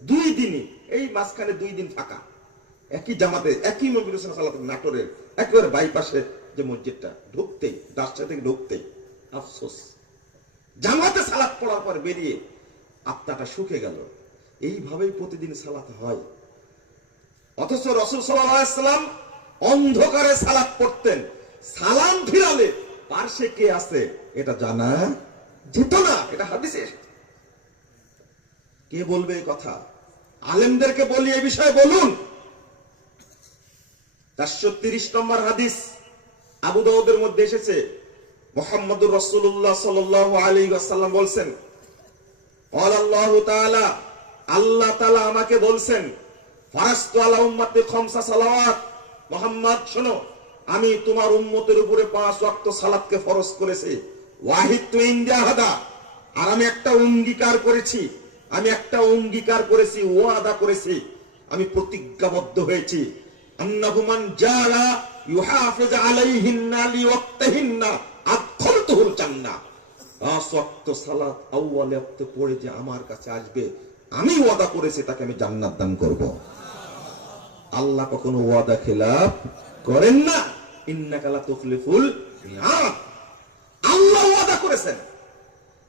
2 দিনই, এই মাঝখানে 2 দিন ফাঁকা, একই জামাতে একই মসজিদ সালাত, নাটোরের একেবারে বাইপাসে যে মসজিদটা, ঢুকতেই রাস্তা থেকে ঢুকতেই আফসোস। জামাতে সালাত পড়ার পর বেরিয়ে আত্মাটা শুকে গেল। এইভাবেই প্রতিদিন সালাত হয়। অথচ রাসূল সাল্লাল্লাহু আলাইহি ওয়াসাল্লাম অন্ধকারে সালাত পড়তেন, সালাম ফিরালে পার্শ্বে কে আছে এটা জানা যেত না, এটা হাদিসে। কে বলবে এই কথা? আলেমদেরকে বলি এই বিষয়ে বলুন। 430 নম্বর হাদিস আবু দাউদের মধ্যে এসেছে, মুহাম্মদুর রাসূলুল্লাহ সাল্লাল্লাহু আলাইহি ওয়াসাল্লাম বলছেন, আল্লাহু তাআলা, আল্লাহ তাআলা আমাকে বলছেন, ফারাস্তু আলা উম্মতি খামসা সালাওয়াত, মুহাম্মদ শোনো, আমি তোমার উম্মতের উপরে 5 ওয়াক্ত সালাতকে ফরজ করেছি। ওয়াহিদতু ইনজাহাদা, আর আমি একটা অঙ্গীকার করেছি, ওয়াদা করেছি, আমি প্রতিজ্ঞাবদ্ধ হয়েছি, আন্নাহু মান জালা ইউহাফিজ আলাইহিন্না লিওয়াক্তিহিন্না আদখালতুহুল জান্নাহ। 5 ওয়াক্ত সালাত আউয়াল ওয়াক্তে পড়ে যে আমার কাছে আসবে, আমি ওয়াদা করেছি তাকে আমি জান্নাত দান করব। আল্লাহ কখনো ওয়াদা খেলাফ করেন না। ইন্নাকা লা তুখলিফুল মিআদ। আল্লাহ ওয়াদা করেছেন,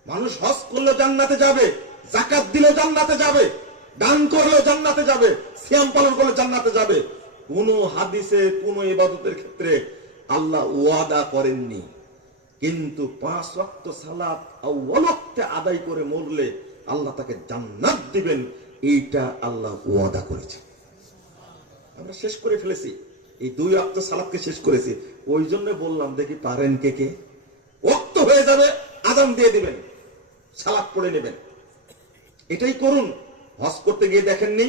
মানুষ হজ করলে জান্নাতে যাবে, যাকাত দিলে জান্নাতে যাবে, দান করলে জান্নাতে যাবে, সিয়াম পালন করলে জান্নাতে যাবে। কোন হাদিসে কোন ইবাদতের ক্ষেত্রে আল্লাহ ওয়াদা করেননি। কিন্তু 5 ওয়াক্ত সালাত আউয়াল ওয়াক্তে আদায় করে মরলে আল্লাহ তাকে জান্নাত দিবেন, এইটা আল্লাহ ওয়াদা করেছেন। আমরা শেষ করে ফেলেছি, এই 2 ওয়াক্ত সালাতকে শেষ করেছি। ওই জন্য বললাম, দেখি পারেন কে কে। ওয়াক্ত হয়ে যাবে, আযান দিয়ে দিবেন, সালাত পড়ে নেবেন, এটাই করুন। হজ করতে গিয়ে দেখেননি,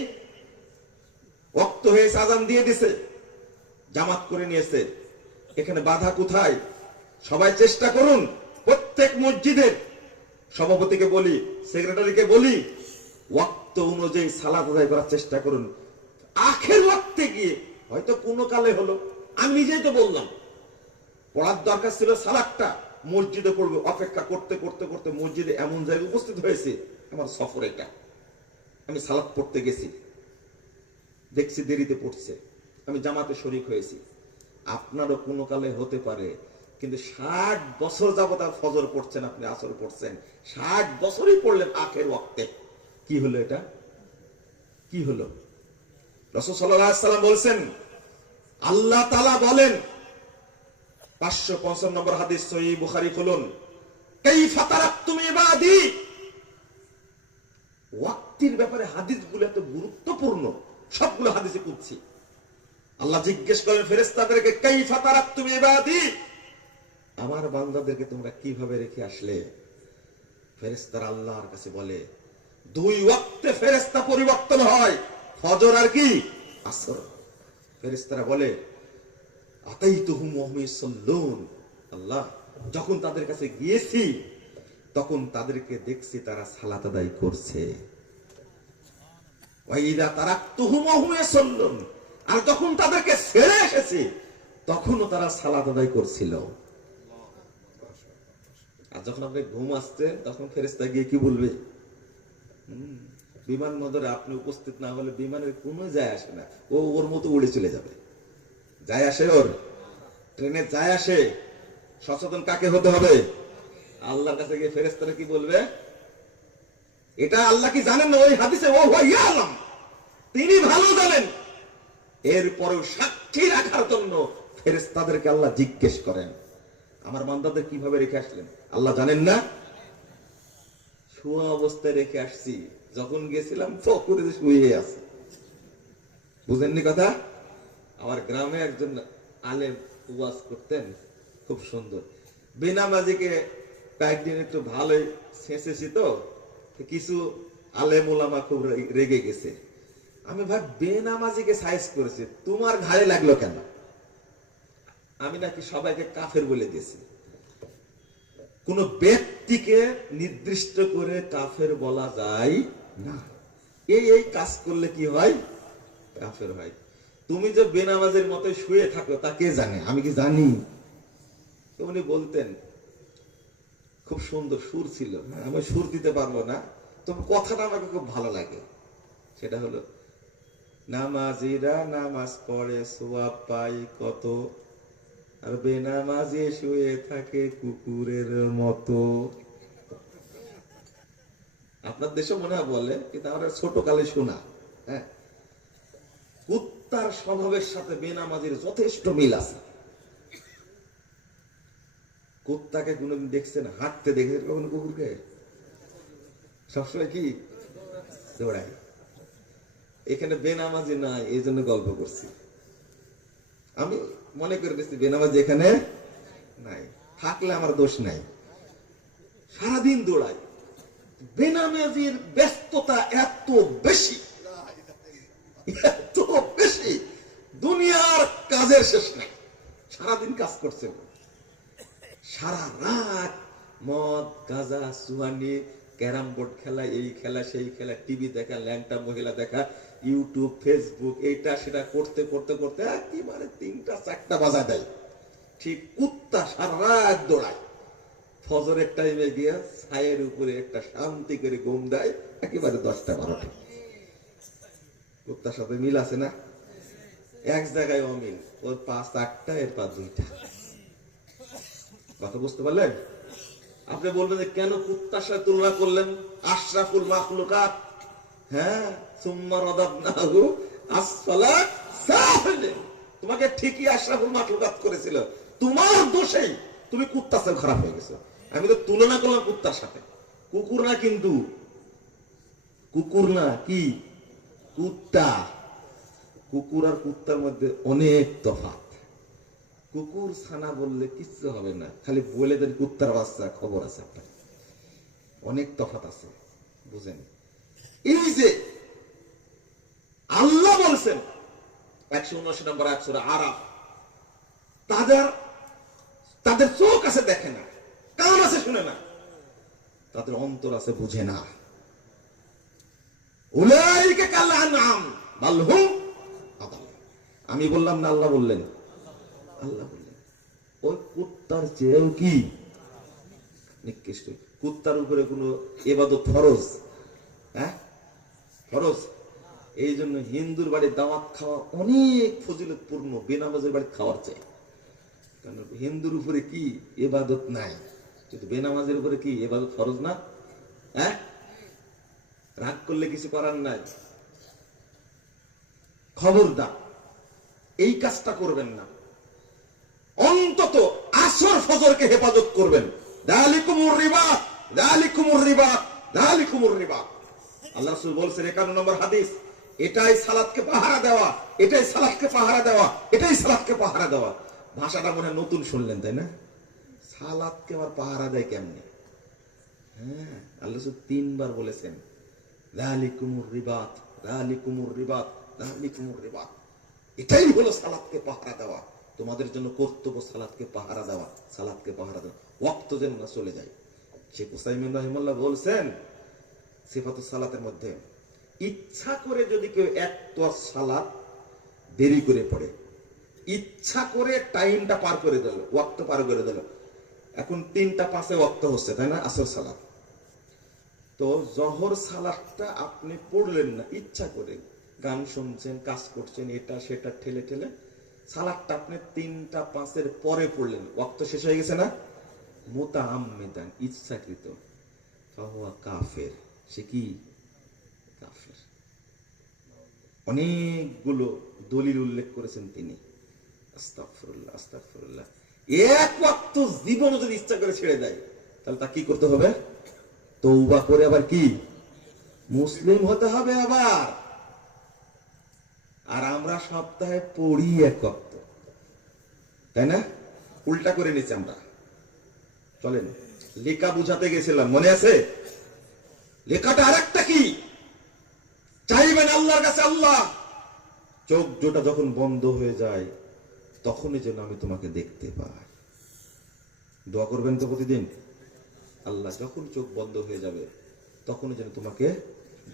ওয়াক্ত হয়েছে, আযান দিয়ে দিছে, জামাত করে নিয়েছে, এখানে বাধা কোথায়? সবাই চেষ্টা করুন, প্রত্যেক মসজিদের সভাপতিকে বলি, সেক্রেটারিকে বলি, ওয়াক্ত অনুযায়ী সালাত আদায় করার চেষ্টা করুন। আখের ওয়াক্তে গিয়ে হয়তো কোনো কালে হলো, আমি নিজেই তো বললাম, পড়ার দরকার ছিল সালাতটা, মসজিদে পড়বে, অপেক্ষা করতে করতে করতে মসজিদে এমন জায়গায় উপস্থিত হয়েছে, আমার সফর এটা, আমি সালাত পড়তে গেছি, দেখছি দেরিতে পড়ছে, আমি জামাতে শরীক হয়েছি। আপনারও কোনো কালে হতে পারে, কিন্তু 60 বছর যাবত ফজর পড়ছেন, আপনি আসর পড়ছেন, 60 বছরই পড়লেন আখের ওয়াক্তে। কি হলো এটা? কি হলো? রাসূল সাল্লাল্লাহু আলাইহি ওয়াসাল্লাম বলছেন, আল্লাহ তাআলা বলেন, 555 নম্বর হাদিস, সহিহ বুখারী খুলুন, কাইফা তারাকতুম ইবাদি। ওয়াক্তির ব্যাপারে হাদিসগুলো এত গুরুত্বপূর্ণ, সবগুলো হাদিসে কুদসি। আল্লাহ জিজ্ঞেস করেন ফেরেশতাদেরকে, কাইফা তারাকতুম ইবাদি, আমার বান্দাদেরকে তোমরা কিভাবে রেখে আসলে? ফেরেশতারা আল্লাহর কাছে বলে, দুই ওয়াক্তে ফেরেশতা পরিবর্তন হয়, ফজর আর কি আসর। ফেরেশতারা বলে, আতাইতুহুম ওয়া হুম ইউসাল্লুন, আল্লাহ যখন তাদের কাছে গিয়েছি তখন তাদেরকে দেখছি তারা সালাত আদায় করছে। ওয়া ইযা তারাকতুহুম ওয়া হুম ইউসাল্লুন, আর যখন তাদেরকে ছেড়ে এসেছি তখনও তারা সালাত আদায় করছিল। আর যখন আপনি ঘুম আসছে তখন ফেরেশতা গিয়ে কি বলবে? বিমান বন্দরে আপনি উপস্থিত না হলে বিমানের কোনো যায় আসে না, ও ওর মতো উড়ে চলে যাবে। যায় আসে ওর, ট্রেনে যায় আসে। সচেতন কাকে হতে হবে? আল্লাহর কাছে গিয়ে ফেরেশতারা কি বলবে? এটা আল্লাহ কি জানেন না? ওই হাদিসে ও হুয়া ইয়ালাম, তিনি ভালো জানেন। এরপরেও সাক্ষী রাখার জন্য ফেরেশতাদেরকে আল্লাহ জিজ্ঞেস করেন, আমার বান্দাদের কিভাবে রেখে আসলেন? আল্লাহ জানেন না? শোয়া অবস্থায় রেখে আসছি, যখন গেছিলাম তখন শুয়ে আছে। বুঝেননি কথা? আমার গ্রামে একজন আলেম ওয়াজ করতেন, খুব সুন্দর। বেনামাজিকে কয়েকদিন একটু ভালোই ছেঁচেছি, তো কিছু আলেম ওলামা খুব রেগে গেছে। আমি ভাই বেনামাজিকে সাইজ করেছি, তোমার ঘাড়ে লাগলো কেন? আমি নাকি সবাইকে কাফের বলে দিয়েছি। কোন ব্যক্তিকে নির্দিষ্ট করে কাফের বলা যায় না। এই কাজ করলে কি হয়? কাফের হয়। তুমি যে বেনামাজের মতো শুয়ে থাকো তা কে জানে? আমি কি জানি? উনি বলতেন, খুব সুন্দর সুর ছিল, আমি সুর দিতে পারবো না, তবে কথাটা আমাকে খুব ভালো লাগে। সেটা হলো, নামাজিরা নামাজ পড়ে সওয়াব পায় কত, আর বেনামাজি শুয়ে থাকে কুকুরের মতো। আপনার দেশে মনে হয় বলে, কিন্তু আমরা ছোট কালে শোনা। হ্যাঁ, কুত্তার স্বভাবের সাথে বেনামাজির যথেষ্ট মিল আছে। কুত্তাকে কোনদিন দেখছেন হাঁটতে? দেখেছেন কখনো কুকুরকে? সবসময় কি দৌড়ায়। এখানে বেনামাজি নাই, এই জন্য গল্প করছি। আমি মনে করে বেশি বেনামাজি এখানে নাই, থাকলে আমার দোষ নাই। সারাদিন দৌড়ায়। বেনামাজির ব্যস্ততা এত বেশি, এত বেশি, দুনিয়ার কাজের শেষ নাই। সারাদিন কাজ করছে, সারা রাত মদ গাঁজা সুয়ানি, ক্যারাম বোর্ড খেলা, এই খেলা সেই খেলা, টিভি দেখা, ল্যাংটা মহিলা দেখা, ইউটিউব ফেসবুক, এইটা সেটা করতে করতে করতে একেবারে 3টা 4টা বাজা দেয়। ঠিক কুত্তা সারা রাত দৌড়ায়, ফজরের টাইমে গিয়া ছায়ের উপরে একটা শান্তি করে ঘুম দেয় একেবারে 10টা 12টা। কুত্তার সাথে মিল আছে না? এক জায়গায় অমিল, ওর পা 4টা, এর পা 2টা। কথা বুঝতে পারলেন? আপনি বলবেন যে কেন কুত্তার সাথে তুলনা করলেন? আশরাফুল মাখলুকাত, হ্যাঁ, সুম্মা রাদাবনাহু আসফালা সাফিলিন। তোমাকে ঠিকই আশরাফুল মাখলুকাত করেছিল, তোমার দোষেই তুমি কুত্তার সাথে খারাপ হয়ে গেছো। আমি তো তুলনা করলাম কুত্তার সাথে। কুকুর না, কিন্তু কুকুর না, কি কুত্তা। কুকুর আর কুত্তার মধ্যে অনেক তফাৎ। কুকুর ছানা বললে কিচ্ছু হবে না, খালি বলে দেন কুত্তার বাচ্চা, খবর আছে আপনার। অনেক তফাৎ আছে, বুঝেন? এই যে আল্লাহ বলছেন 179 নম্বর আয়াত সূরা আরাফ, তাদের চোখ আছে দেখে না, কান আছে শুনে না, তাদের অন্তর আছে বুঝে না। উলাইকা কাল আনআম বাল হুম আদাল। আমি বললাম না, আল্লাহ বললেন? আল্লাহ বললেন ওই কুত্তার চেয়েও কি নিকৃষ্ট। কুত্তার উপরে কোনো ইবাদত ফরজ? হ্যাঁ, ফরজ। এই জন্য হিন্দুর বাড়ি দাওয়াত খাওয়া অনেক ফজিলতপূর্ণ বেনামাজের বাড়ি খাওয়ার চাই। কারণ হিন্দুর উপরে কি ইবাদত নাই, কিন্তু বেনামাজের উপরে কি ইবাদত ফরজ না? হ্যাঁ, রাগ করলে কিছু করার নাই। খবরদার এই কাজটা করবেন না। অন্তত আসর ফজরকে হেফাজত করবেন, যালিকুমুর রিবা, যালিকুমুর রিবা, যালিকুমুর রিবা। আল্লাহ রাসূল বলছেন 51 নম্বর হাদিস, এটাই সালাতকে পাহারা দেওয়া, এটাই সালাতকে পাহারা দেওয়া, এটাই সালাতকে পাহারা দেওয়া। ভাষাটা মনে হয় নতুন শুনলেন, তাই না? সালাতকে আবার পাহারা দেয় কেমনে? হ্যাঁ, আল্লাহ রাসূল 3 বার বলেছেন যালিকুমুর রিবাত, যালিকুমুর রিবাত, যালিকুমুর রিবাত। এটাই হলো সালাতকে পাহারা দেওয়া। তোমাদের জন্য কর্তব্য সালাতকে পাহারা দেওয়া, সালাতকে পাহারা দেওয়া, ওয়াক্ত যেন না চলে যায়। শেখ উসাইমিন রাহিমাহুল্লাহ বলছেন সিফাতুস সালাতের মধ্যে, ইচ্ছা করে যদি কেউ এক তোয়াজ সালাত দেরি করে পড়ে, ইচ্ছা করে টাইমটা পার করে দিল, ওয়াক্ত পার করে দিল। এখন 3:05 ওয়াক্ত হচ্ছে, তাই না? আসর সালাত। তো জহর সালাতটা আপনি পড়লেন না, ইচ্ছা করে গান শুনছেন, কাজ করছেন, এটা সেটা ঠেলে ঠেলে সালাতটা আপনি 3:05 পরে পড়লেন, ওয়াক্ত শেষ হয়ে গেছে না? মুতাআম্মিদান, ইচ্ছাকৃত, ফাহুয়া কাফের, সে কি? কাফের। অনেকগুলো দলিল উল্লেখ করেছেন তিনি। আস্তাগফিরুল্লাহ, আস্তাগফিরুল্লাহ। এক ওয়াক্ত জীবন যদি ইচ্ছা করে ছেড়ে দেয়, তাহলে তা কি করতে হবে? তওবা করে আবার কি মুসলিম হতে হবে আবার। আর আমরা সপ্তাহে পড়ি এক ওয়াক্ত, তাই না? উল্টা করে নিচ্ছি আমরা। চলেন, লেখা বুঝাতে গেছিলাম, মনে আছে? লেখাটা আরেকটা কি? চাইবেন আল্লাহর কাছে, আল্লাহ চোখ জোটা যখন বন্ধ হয়ে যায় তখনই যেন আমি তোমাকে দেখতে পাই। দোয়া করবেন তো প্রতিদিন, আল্লাহ যখন চোখ বন্ধ হয়ে যাবে তখনই যেন তোমাকে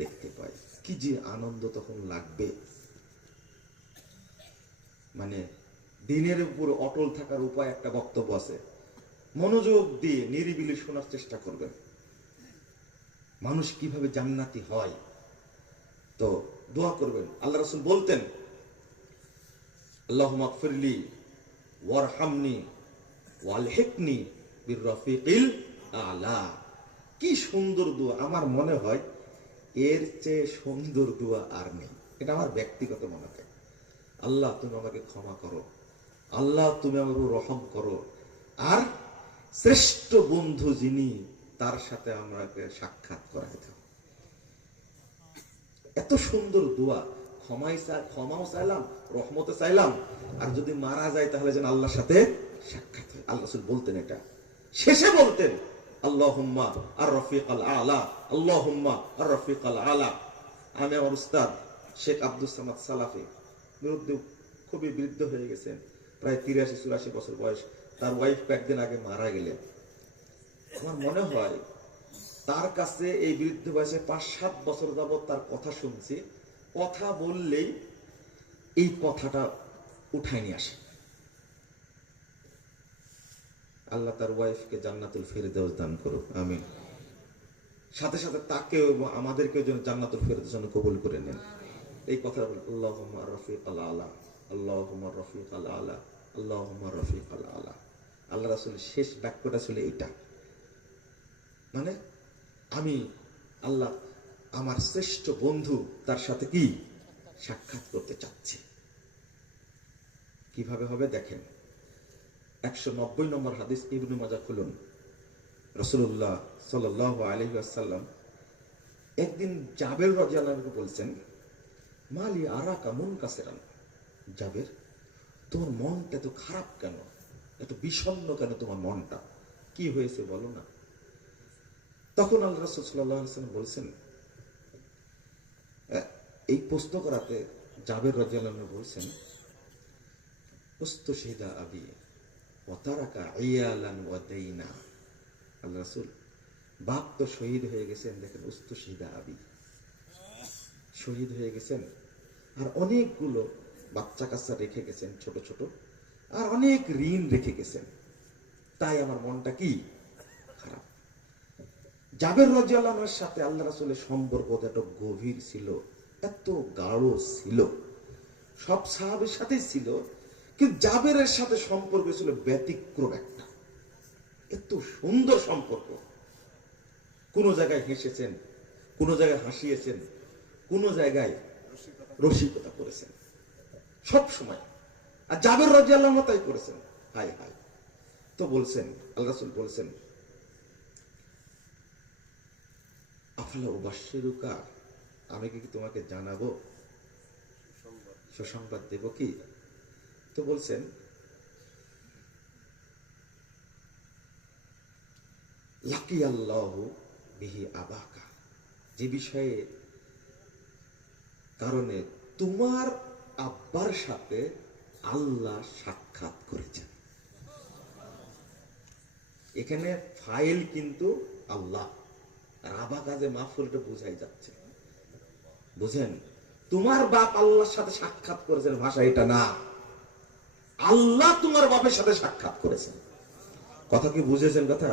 দেখতে পাই। কি যে আনন্দ তখন লাগবে। মানে দিনের উপর অটল থাকার উপায় একটা বক্তব্য আছে, মনোযোগ দিয়ে নিরিবিলি শোনার চেষ্টা করবেন, মানুষ কিভাবে জান্নাতি হয়। তো দোয়া করবেন। আল্লাহ রাসূল বলতেন, আল্লাহুম্মা গফিরলি ওয়ারহামনি ওয়ালহিকনি বিররাফিকিল আলা। কি সুন্দর দোয়া! আমার মনে হয় এর চেয়ে সুন্দর দোয়া আর নেই। এটা আমার ব্যক্তিগত মনে হয়। আল্লাহ তুমি আমাকে ক্ষমা করো, আল্লাহ তুমি আমার উপর রহম করো, আর শ্রেষ্ঠ বন্ধু যিনি তার সাথে আমাকে সাক্ষাৎ করাই দাও। এত সুন্দর দোয়া। ক্ষমাও চাইলাম, রহমতে চাইলাম, আর যদি মারা যায় তাহলে যেন আল্লাহর সাথে সাক্ষাৎ হয়। আল্লাহ রাসূল বলতেন এটা। শেষে বলতেন আল্লাহুম্মা আর রফিকাল আলা, আল্লাহুম্মা আর রফিকাল আলা। আমি আমার উস্তাদ শেখ আব্দুস সামাদ সালাফি বিরুদ্ধে খুবই বৃদ্ধ হয়ে গেছেন, প্রায় 83-84 বছর বয়স। তার ওয়াইফ কয়েকদিন আগে মারা গেলেন। আমার মনে হয় তার কাছে এই বৃদ্ধ বয়সে 5-7 বছর যাবত তার কথা শুনছি। কথা বললেই এই কথাটা উঠায় নিয়ে আসে। আল্লাহ তার ওয়াইফকে জান্নাতুল ফেরদাউস দান করুক, আমিন। সাথে সাথে তাকেও এবং আমাদেরকেও যেন জান্নাতুল ফেরদাউস যেন কবুল করে নেন। এই কথা আল্লাহুম্মা রফিকাল আলা, আল্লাহুম্মা রফিকাল আলা, আল্লাহুম্মা রফিকাল আলা। আল্লাহ রাসূলের শেষ বাক্যটা ছিল এটা। মানে আমি আল্লাহ আমার শ্রেষ্ঠ বন্ধু তার সাথে কি সাক্ষাৎ করতে চাচ্ছি। কিভাবে হবে দেখেন। 190 নম্বর হাদিস, ইবনে মাজাহ খুলুন। রাসূলুল্লাহ সাল্লাল্লাহু আলাইহি ওয়াসাল্লাম একদিন জাবের রাদিয়াল্লাহু আনহু বলছেন, মালি আরাকা মুনকাসিরান। জাবের, তোমার মনটা এত খারাপ কেন, এত বিষণ্ণ কেন তোমার মনটা, কি হয়েছে বলো না? তখন আল্লাহ রাসূল সাল্লাল্লাহু আলাইহি ওয়াসাল্লাম বলছেন, এই প্রশ্ন করাতে জাবের রাদিয়াল্লাহু আনহু বলছেন, উস্তুশহিদা আবি ওয়া তারাকা ইয়ালান ওয়া দাইনা। আল্লাহ রাসূল, বাপ তো শহীদ হয়ে গেছেন, দেখেন উস্তুশহিদা আবি, শহীদ হয়ে গেছেন, আর অনেকগুলো বাচ্চা কাচ্চা রেখে গেছেন ছোট ছোট, আর অনেক ঋণ রেখে গেছেন, তাই আমার মনটা কি খারাপ। জাবের রাদিয়াল্লাহু আনহুর সাথে আল্লাহ রাসূলের সম্পর্ক এত গভীর ছিল, এত গাঢ় ছিল, সব সাহাবীর সাথেই ছিল, কিন্তু জাবেরের সাথে সম্পর্ক ছিল ব্যতিক্রম একটা। এত সুন্দর সম্পর্ক, কোন জায়গায় হেসেছেন, কোন জায়গায় হাসিয়েছেন, কোন জায়গায় রসিকতা করেছেন, সব সময়। আর জাবের রাদিয়াল্লাহু আনহু তাই করেছেন। High high. তো বলছেন, আল্লাহ রাসূল বলছেন, আফলা উবাশশিরুকা, আমি কি তোমাকে জানাবো, সুসংবাদ দেব কি? তো বলছেন লাকি আল্লাহু বিহি আবাকা, যে বিষয়ে কারণে তোমার আব্বার সাথে আল্লাহ সাক্ষাৎ করেছেন। এখানে ফাইল কিন্তু আল্লাহ, আর আবা কাজে মাফুলটা বোঝাই যাচ্ছে। বুঝেন, তোমার বাপ আল্লাহর সাথে সাক্ষাৎ করেছেন, ভাষা এটা না, আল্লাহ তোমার বাপের সাথে সাক্ষাৎ করেছেন। কথা কি বুঝেছেন কথা?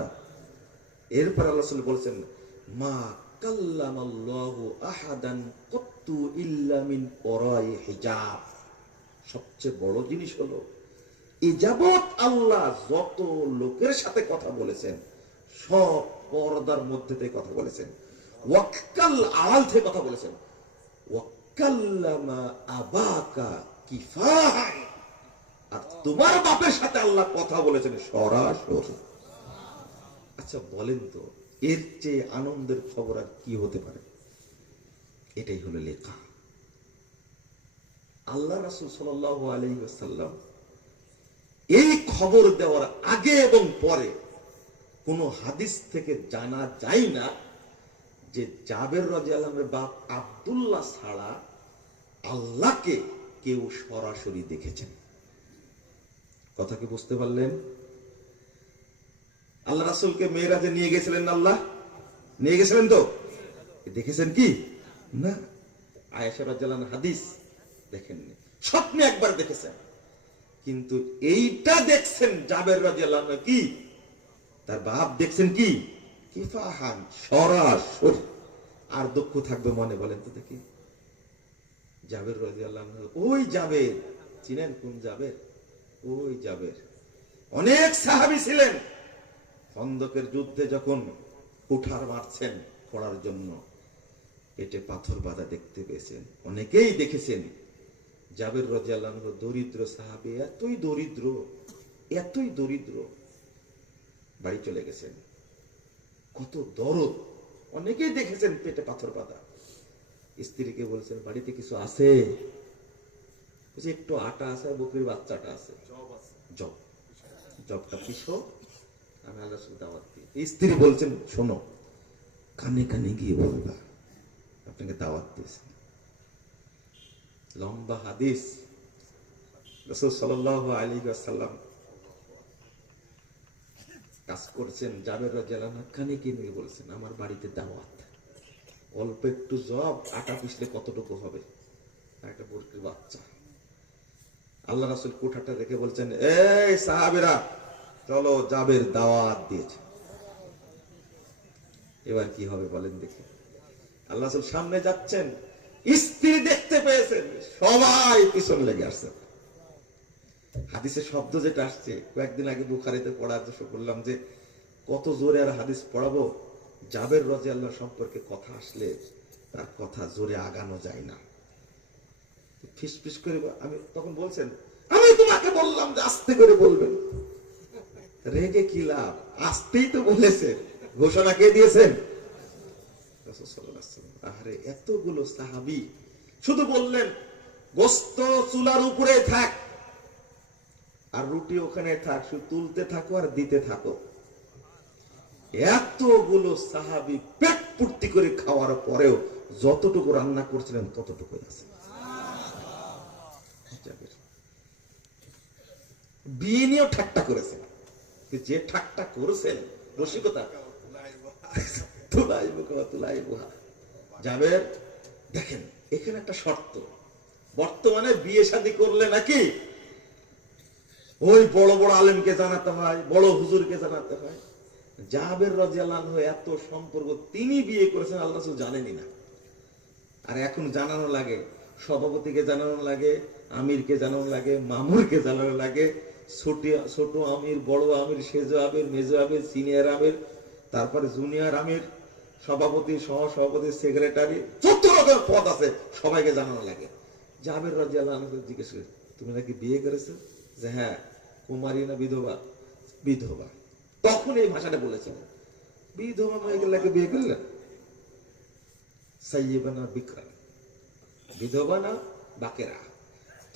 এরপর আল্লাহ বলছেন মা কাল্লামাল্লাহু আহাদান কত্তু ইল্লা মিন ওরাই হিজাব। সবচেয়ে বড় জিনিস হলো এই যাবৎ আল্লাহ যত লোকের সাথে কথা বলেছেন সব পর্দার মধ্যে থেকে কথা বলেছেন, ওয়াক্কাল আড়াল থেকে কথা বলেছেন। ওয়াক্কাল্লামা আবাকা কিফাহান, আর তোমার বাপের সাথে আল্লাহ কথা বলেছেন সরাসরি। আচ্ছা বলেন তো, এর চেয়ে আনন্দের খবর আর কি হতে পারে? এটাই হলো লেখা। আল্লাহ রাসূল সাল্লাল্লাহু আলাইহি ওয়াসাল্লাম এই খবর দেওয়ার আগে এবং পরে কোন হাদিস থেকে জানা যায় না যে জাবের রাদিয়াল্লাহু আনহুর বাপ আব্দুল্লাহ ছাড়া আল্লাহকে কেউ সরাসরি দেখেছেন। কথা কি বুঝতে পারলেন? আল্লাহ রাসূলকে মেরাজে নিয়ে গেছিলেন, আল্লাহ নিয়ে গেছিলেন, তো দেখেছেন কি না? আয়েশা রাদিয়াল্লাহু আনহা হাদিস দেখেননি, স্বপ্নে একবার দেখেছেন, কিন্তু এইটা দেখছেন জাবের রাদিয়াল্লাহু আনহু কি তার বাপ দেখছেন কি কিফাহান, সরাসরি। আর দুঃখ থাকবে মনে, বলেন তো দেখি। জাবের রাদিয়াল্লাহু আনহু, ওই জাবের, চিনেন কোন জাবের? ওই জাবের অনেক সাহাবী ছিলেন, খন্দকের যুদ্ধে যখন কুঠার মারছেন পড়ার জন্য পেটে পাথর বাঁধা দেখতে পেয়েছেন, অনেকেই দেখেছেন। জাবের রাদিয়াল্লাহু আনহু দরিদ্র সাহাবী, এতই দরিদ্র, বাড়ি চলে গেছেন। কত দরদ, অনেকেই দেখেছেন পেটে পাথর বাঁধা। স্ত্রীকে বলছেন বাড়িতে কিছু আছে? একটু আটা আছে, বকরির বাচ্চাটা আছে, জবটা পিছো, আমি আল্লাহ দাওয়াত দিই। স্ত্রী বলছেন শোনো, কানে কানে গিয়ে বলবা আপনাকে দাওয়াত দিয়েছে। লম্বা হাদিস, রাসূল সাল্লাল্লাহু আলাইহি ওয়াসাল্লাম কাজ করছেন, জাবের রাদিয়াল্লাহু আনহু কানে কানে বলছেন আমার বাড়িতে দাওয়াত, অল্প একটু জব, আটা পিছলে কতটুকু হবে, একটা বকরির বাচ্চা। আল্লাহ রাসূল কোঠাটা দেখে বলছেন এই সাহাবীরা চলো, জাবের দাওয়াত দিয়েছে। এবার কি হবে বলেন দেখি? আল্লাহ রাসূল সামনে যাচ্ছেন, স্ত্রী দেখতে পেয়েছেন, সবাই পিছনে লেগে আসছে। হাদিসের শব্দ যেটা আসছে, কয়েকদিন আগে বুখারীতে পড়ার চেষ্টা করলাম যে কত জোরে আর হাদিস পড়াবো। জাবের রাদিয়াল্লাহু আনহু সম্পর্কে কথা আসলে তার কথা জোরে আগানো যায় না, ফিসফিস করে। আমি তখন বলছেন আমি তোমাকে বললাম যে আস্তে করে বলবেন, রেগে কি লাভ, আস্তেই তো বলেছেন। ঘোষণা কে দিয়েছেন? রাসূল সাল্লাল্লাহু আলাইহি ওয়াসাল্লাম। আরে এতগুলো সাহাবী শুধু বললেন গোশত চুলার উপরে থাক আর রুটি ওখানে থাক, শুধু তুলতে থাকো আর দিতে থাকো। এতগুলো সাহাবী পেট পূর্তি করে খাওয়ার পরেও যতটুকু রান্না করছিলেন ততটুকুই আছে। বিয়ে নিয়েও ঠাট্টা করেছেন, যে ঠাট্টা করেছেন রসিকতা জাবের। দেখেন এখানে একটা শর্ত, বর্তমানে বিয়ে শাদী করলে নাকি ওই বড় বড় আলেমকে জানাতে হয়, বড় হুজুরকে জানাতে হয়। জাবের রাদিয়াল্লাহু আনহু এত সম্পর্ক, তিনি বিয়ে করেছেন আল্লাহ রাসূল জানেনই না। আর এখন জানানো লাগে, সভাপতিকে জানানো লাগে, আমিরকে জানানো লাগে, মামুরকে জানানো লাগে, ছোট আমির, বড় আমির, সেজ আমির, মেজ আমির, সিনিয়র আমির, তারপরে জুনিয়র আমির, সভাপতি, সহসভাপতি, সেক্রেটারি, 14 রকমের পদ আছে, সবাইকে জানানো লাগে। জাবের রাদিয়াল্লাহু আনহু জিজ্ঞেস করে তুমি নাকি বিয়ে করেছো? যে হ্যাঁ। কুমারী না বিধবা? বিধবা। তখন এই ভাষাটা বলেছিলেন, বিধবা হয়ে গেলে বিয়ে করলেন? সাইয়্যিবানা বিকরা, বিধবা না বাকেরা।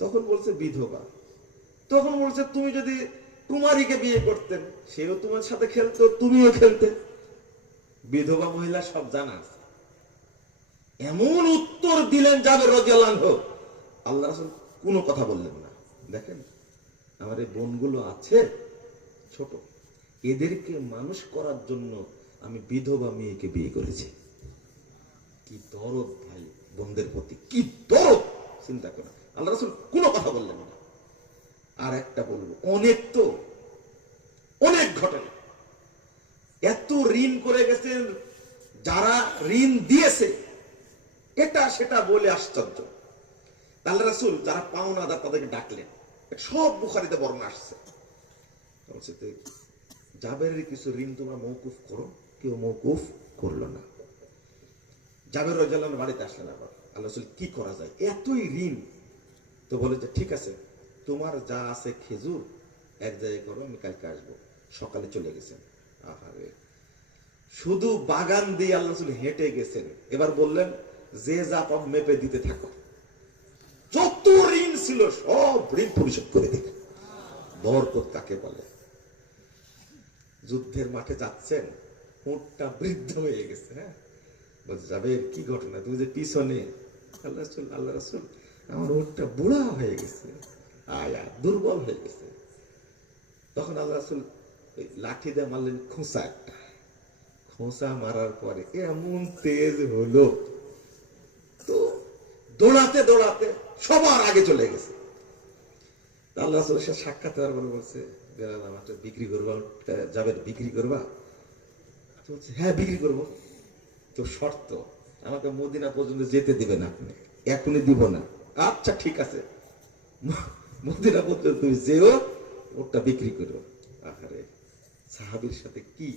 তখন বলছে বিধবা। তখন বলছে তুমি যদি কুমারীকে বিয়ে করতেন, সেও তোমার সাথে খেলতো, তুমিও খেলতে। বিধবা মহিলা সব জানা আছে। এমন উত্তর দিলেন জাবের রাদিয়াল্লাহু আনহু, আল্লাহ রাসূল কোনো কথা বললেন না। দেখেন আমার এই বোনগুলো আছে ছোট, এদেরকে মানুষ করার জন্য আমি বিধবা মেয়েকে বিয়ে করেছি। কি দরদ ভাই বোনদের প্রতি, কি দরদ চিন্তা করা। আল্লাহ রাসূল কোনো কথা বললেন না। আর একটা বলবো, অনেক ঘটনা, এত ঋণ করে গেছেন, যারা ঋণ দিয়েছে এটা সেটা বলে আশ্চর্য। আল্লাহ রাসূল যারা পাওনাদার তাদেরকে ডাকলেন, সব বুখারীতে বর্ণনা আসছে। জাবেরের কিছু ঋণ তোমরা মওকুফ করো, কেউ মওকুফ করলো না। জাবের রাদিয়াল্লাহু আনহু বাড়িতে আসলেন। আবার আল্লাহ রাসূল কি করা যায়, এতই ঋণ। তো বলে যে ঠিক আছে, তোমার যা আছে খেজুর এক জায়গায় করো, আমি কালকে আসবো। সকালে চলে গেছেন। আহারে, শুধু বাগান দিয়ে আল্লাহ রাসূল হেঁটে গেছেন। এবার বললেন যে যা পাব মেপে দিতে থাকো, যত ঋণ ছিল সব ঋণ পরিশোধ করে দিলেন। বরকত কাকে বলে? যুদ্ধের মাঠে যাচ্ছেন, উটটা বৃদ্ধ হয়ে গেছে। হ্যাঁ, বলছে যাবে কি ঘটনা, তুমি যে পিছনে। আল্লাহ রাসূল আমার উটটা বুড়া হয়ে গেছে, আয়া দুর্বল হয়ে গেছে। তখন আল্লাহ রাসূল লাঠি দিয়ে মারলেন খোঁচা একটা। খোঁচা মারার পরে এমন তেজ হলো, তো দৌড়াতে দৌড়াতে সবার আগে চলে গেছে। আল্লাহ রাসূলের সাথে সাক্ষাৎ হওয়ার পরে বলছে, বেলাল আমারটা বিক্রি করবা, যাবে বিক্রি করবা? বলছে হ্যাঁ বিক্রি করবো। তো শর্ত, আমাকে মদিনা পর্যন্ত যেতে দিবেন আপনি, এখনই দিব না। আচ্ছা ঠিক আছে, মদিনা পর্যন্ত তুমি যেও, ওটা বিক্রি করো। আহারে, সাহাবীর সাথে কি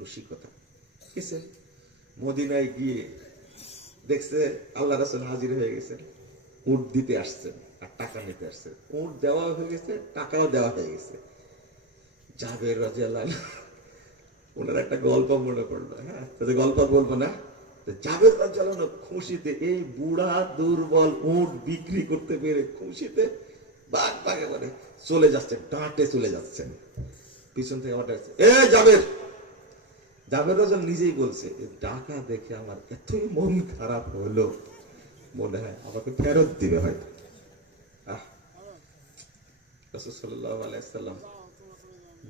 রসিকতা। কিসে মদিনায় গিয়ে দেখছে আল্লাহ রাসূল হাজির হয়ে গেছেন, উট দিতে আসছেন আর টাকা নিতে আসছেন। উট দেওয়া হয়ে গেছে, টাকাও দেওয়া হয়ে গেছে। জাবের রাদিয়াল্লাহু আনহু ওনার একটা গল্প মনে পড়লো। হ্যাঁ, গল্প বলবো না। জাবের রাদিয়াল্লাহু আনহু খুশিতে, এই বুড়া দুর্বল উট বিক্রি করতে পেরে খুশিতে বাগ বাগে মানে চলে যাচ্ছেন, ডাঁটে চলে যাচ্ছেন। পিছন থেকে আমার ডাকছে, এ জাবের। জাবের রাদিয়াল্লাহু নিজেই বলছে, ডাকা দেখে আমার এতই মন খারাপ হলো, মনে হয় আমাকে ফেরত দিবে হয়তো। রাসূল সাল্লাল্লাহু আলাইহি ওয়াসাল্লাম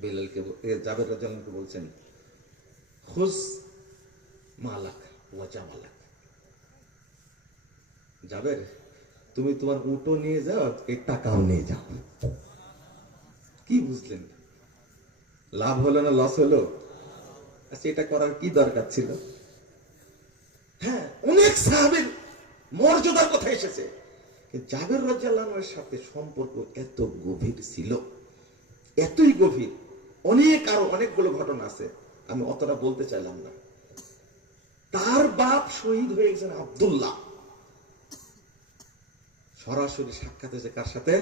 বেলালকে, জাবের রাদিয়াল্লাহু আনহু বলছেন, খুজ মালাক ওয়া জামালাক। জাবের, তুমি তোমার উটও নিয়ে যাও, এই টাকাও নিয়ে যাও। কি বুঝলেন? লাভ হলো না লস হলো? আচ্ছা, এটা করার কি দরকার ছিল? হ্যাঁ, অনেক সাহাবীর মর্যাদার কথা এসেছে, জাবের রাদিয়াল্লাহু আনহুর সাথে সম্পর্ক এত গভীর ছিল, এতই গভীর। আরো অনেকগুলো ঘটনা আছে, আমি অতটা বলতে চাইলাম না। তার বাপ শহীদ হয়ে গেছেন আব্দুল্লাহ। সরাসরি সাক্ষাৎ হয়েছে কার সাথে?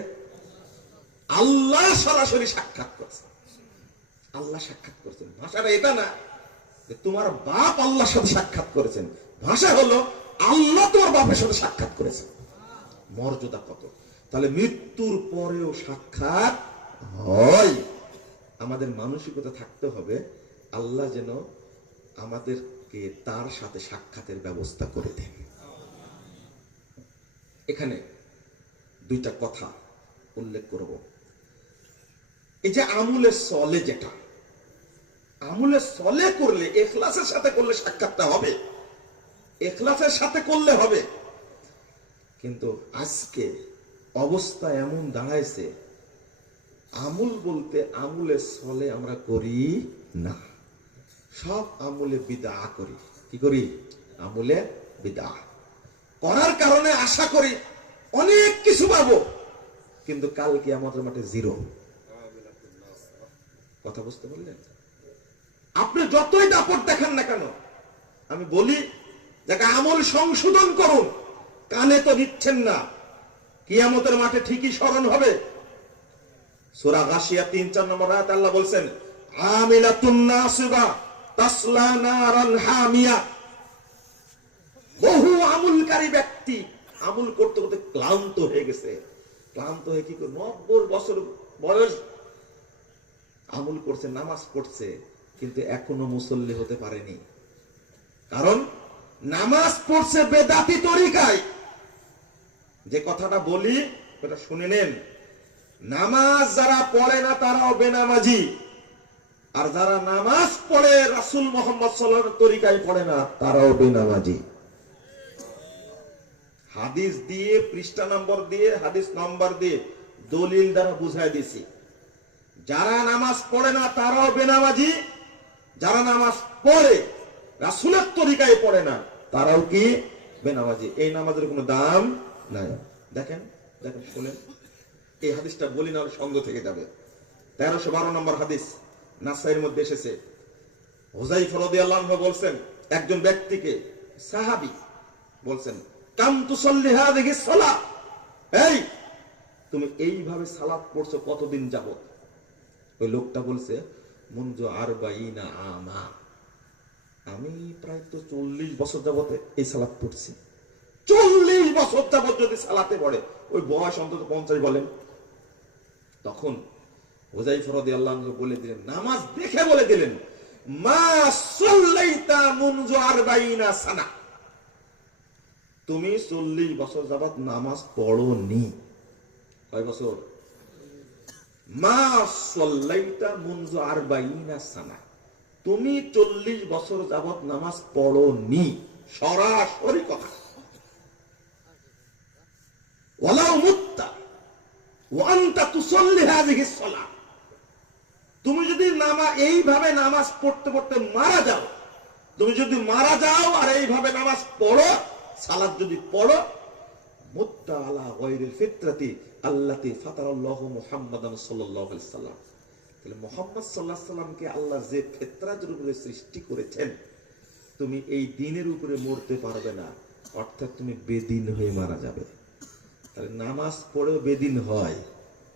আল্লাহ সরাসরি সাক্ষাৎ করছে। আল্লাহ সাক্ষাৎ করছেন। ভাষাটা এটা না যে তোমার বাপ আল্লাহর সাথে সাক্ষাৎ করেছেন, ভাষা হলো আল্লাহ তোমার বাপের সাথে সাক্ষাৎ করেছেন। মর্যাদা কত! তাহলে মৃত্যুর পরেও সাক্ষাৎ হয়। আমাদের মানসিকতা থাকতে হবে, আল্লাহ যেন আমাদেরকে তার সাথে সাক্ষাতের ব্যবস্থা করে দেন। এখানে দুইটা কথা উল্লেখ করব। এই যে আমুলে সলে, যেটা আমুলে সলে করলে, ইখলাসের সাথে করলে সাক্ষাৎটা হবে, ইখলাসের সাথে করলে হবে। কিন্তু আজকে অবস্থা এমন দাঁড়াইছে, আমুল বলতে আমুলে সলে আমরা করি না, সব আমুলে বিদআ করি। কি করি? আমুলে বিদআ করার কারণে আশা করি অনেক কিছু পাবো, কিন্তু কাল কিয়ামতের মাঠে জিরো। কথা বুঝতে পারলেন? আপনি যতই দাপট দেখান না কেন, আমি বলি যাকে আমল সংশোধন করুন, কানে তো নিচ্ছেন না, কিয়ামতের মাঠে ঠিকই স্মরণ হবে। সূরা গাশিয়া ৩-৪ নম্বর আয়াতে আল্লাহ বলছেন, আমিলাতুন নাসিবা তাসলা নারান হামিয়া। বহু আমলকারী ব্যক্তি আমল করতে করতে ক্লান্ত হয়ে গেছে, ক্লান্ত হয়ে কি করে 90 বছর বয়স আমল করছে, নামাজ পড়ছে, কিন্তু এখনো মুসল্লি হতে পারেনি। কারণ নামাজ পড়ছে বেদাতি তরিকায়। যে কথাটা বলি এটা শুনে নেন, নামাজ যারা পড়ে না তারাও বেনামাজি, আর যারা নামাজ পড়ে রাসূল মুহাম্মদ সাল্লাল্লাহু আলাইহি ওয়াসাল্লামের তরিকায় পড়ে না তারাও বেনামাজি। হাদিস দিয়ে, পৃষ্ঠা নম্বর দিয়ে, হাদিস নম্বর দিয়ে, দলিল দ্বারা বুঝাই দিছি, যারা নামাজ পড়ে না তারাও বেনামাজি, যারা নামাজ পড়ে রাসূলের তরিকায় পড়ে না তারাও কি বেনামাজি। এই নামাজের কোনো দাম নাই। দেখেন দেখেন শুনেন, এই হাদিসটা বলি না সঙ্গ থেকে যাবে। 1312 নম্বর হাদিস, নাসাইর মধ্যে এসেছে। হুযায়ফা রাদিয়াল্লাহু আনহু বলছেন, একজন ব্যক্তিকে, সাহাবী বলছেন, কাম তুসাল্লি হাযিহিস সালাহ, এই তুমি এইভাবে সালাত পড়ছো কতদিন যাবত? ওই লোকটা বলছে, মুনজু 40 আমা, আমি প্রায় তো 40 বছর যাবত এই সালাত পড়ছি। 40 বছর যাবত যদি সালাতে পড়ে, ওই বয়স অন্তত 50 বলেন। তখন হুযায়ফা রাদিয়াল্লাহু আনহু বলে দিলেন, নামাজ দেখে বলে দিলেন, মা সাল্লাইতা মুনজু 40 সানা, তুমি 40 বছর যাবত নামাজ পড়োনি। কয় বছর? মা সাল্লাইতা মুনজু 40 সানা, তুমি 40 বছর যাবত নামাজ পড়োনি। সরাসরি কথা। ওয়ালাউ মুত্তা ওয়া আনতা তুসাল্লি হাযিহিস সালাহ, তুমি যদি এইভাবে নামাজ পড়তে পড়তে মারা যাও, তুমি যদি মারা যাও আর এইভাবে নামাজ পড়ো, সালাত যদি পড়ো, মুত্তা আলা গায়রিল ফিতরাতি আল্লাতী ফাতারাল্লাহু মুহাম্মাদান সাল্লাল্লাহু আলাইহি সাল্লাম, তাহলে মুহাম্মদ সাল্লাল্লাহু আলাইহি সাল্লামকে আল্লাহ যে ফিতরাতের উপরে সৃষ্টি করেছেন, তুমি এই দ্বীনের উপরে মরতে পারবে না, অর্থাৎ তুমি বেদিন হয়ে মারা যাবে। তাহলে নামাজ পড়েও বেদিন হয়,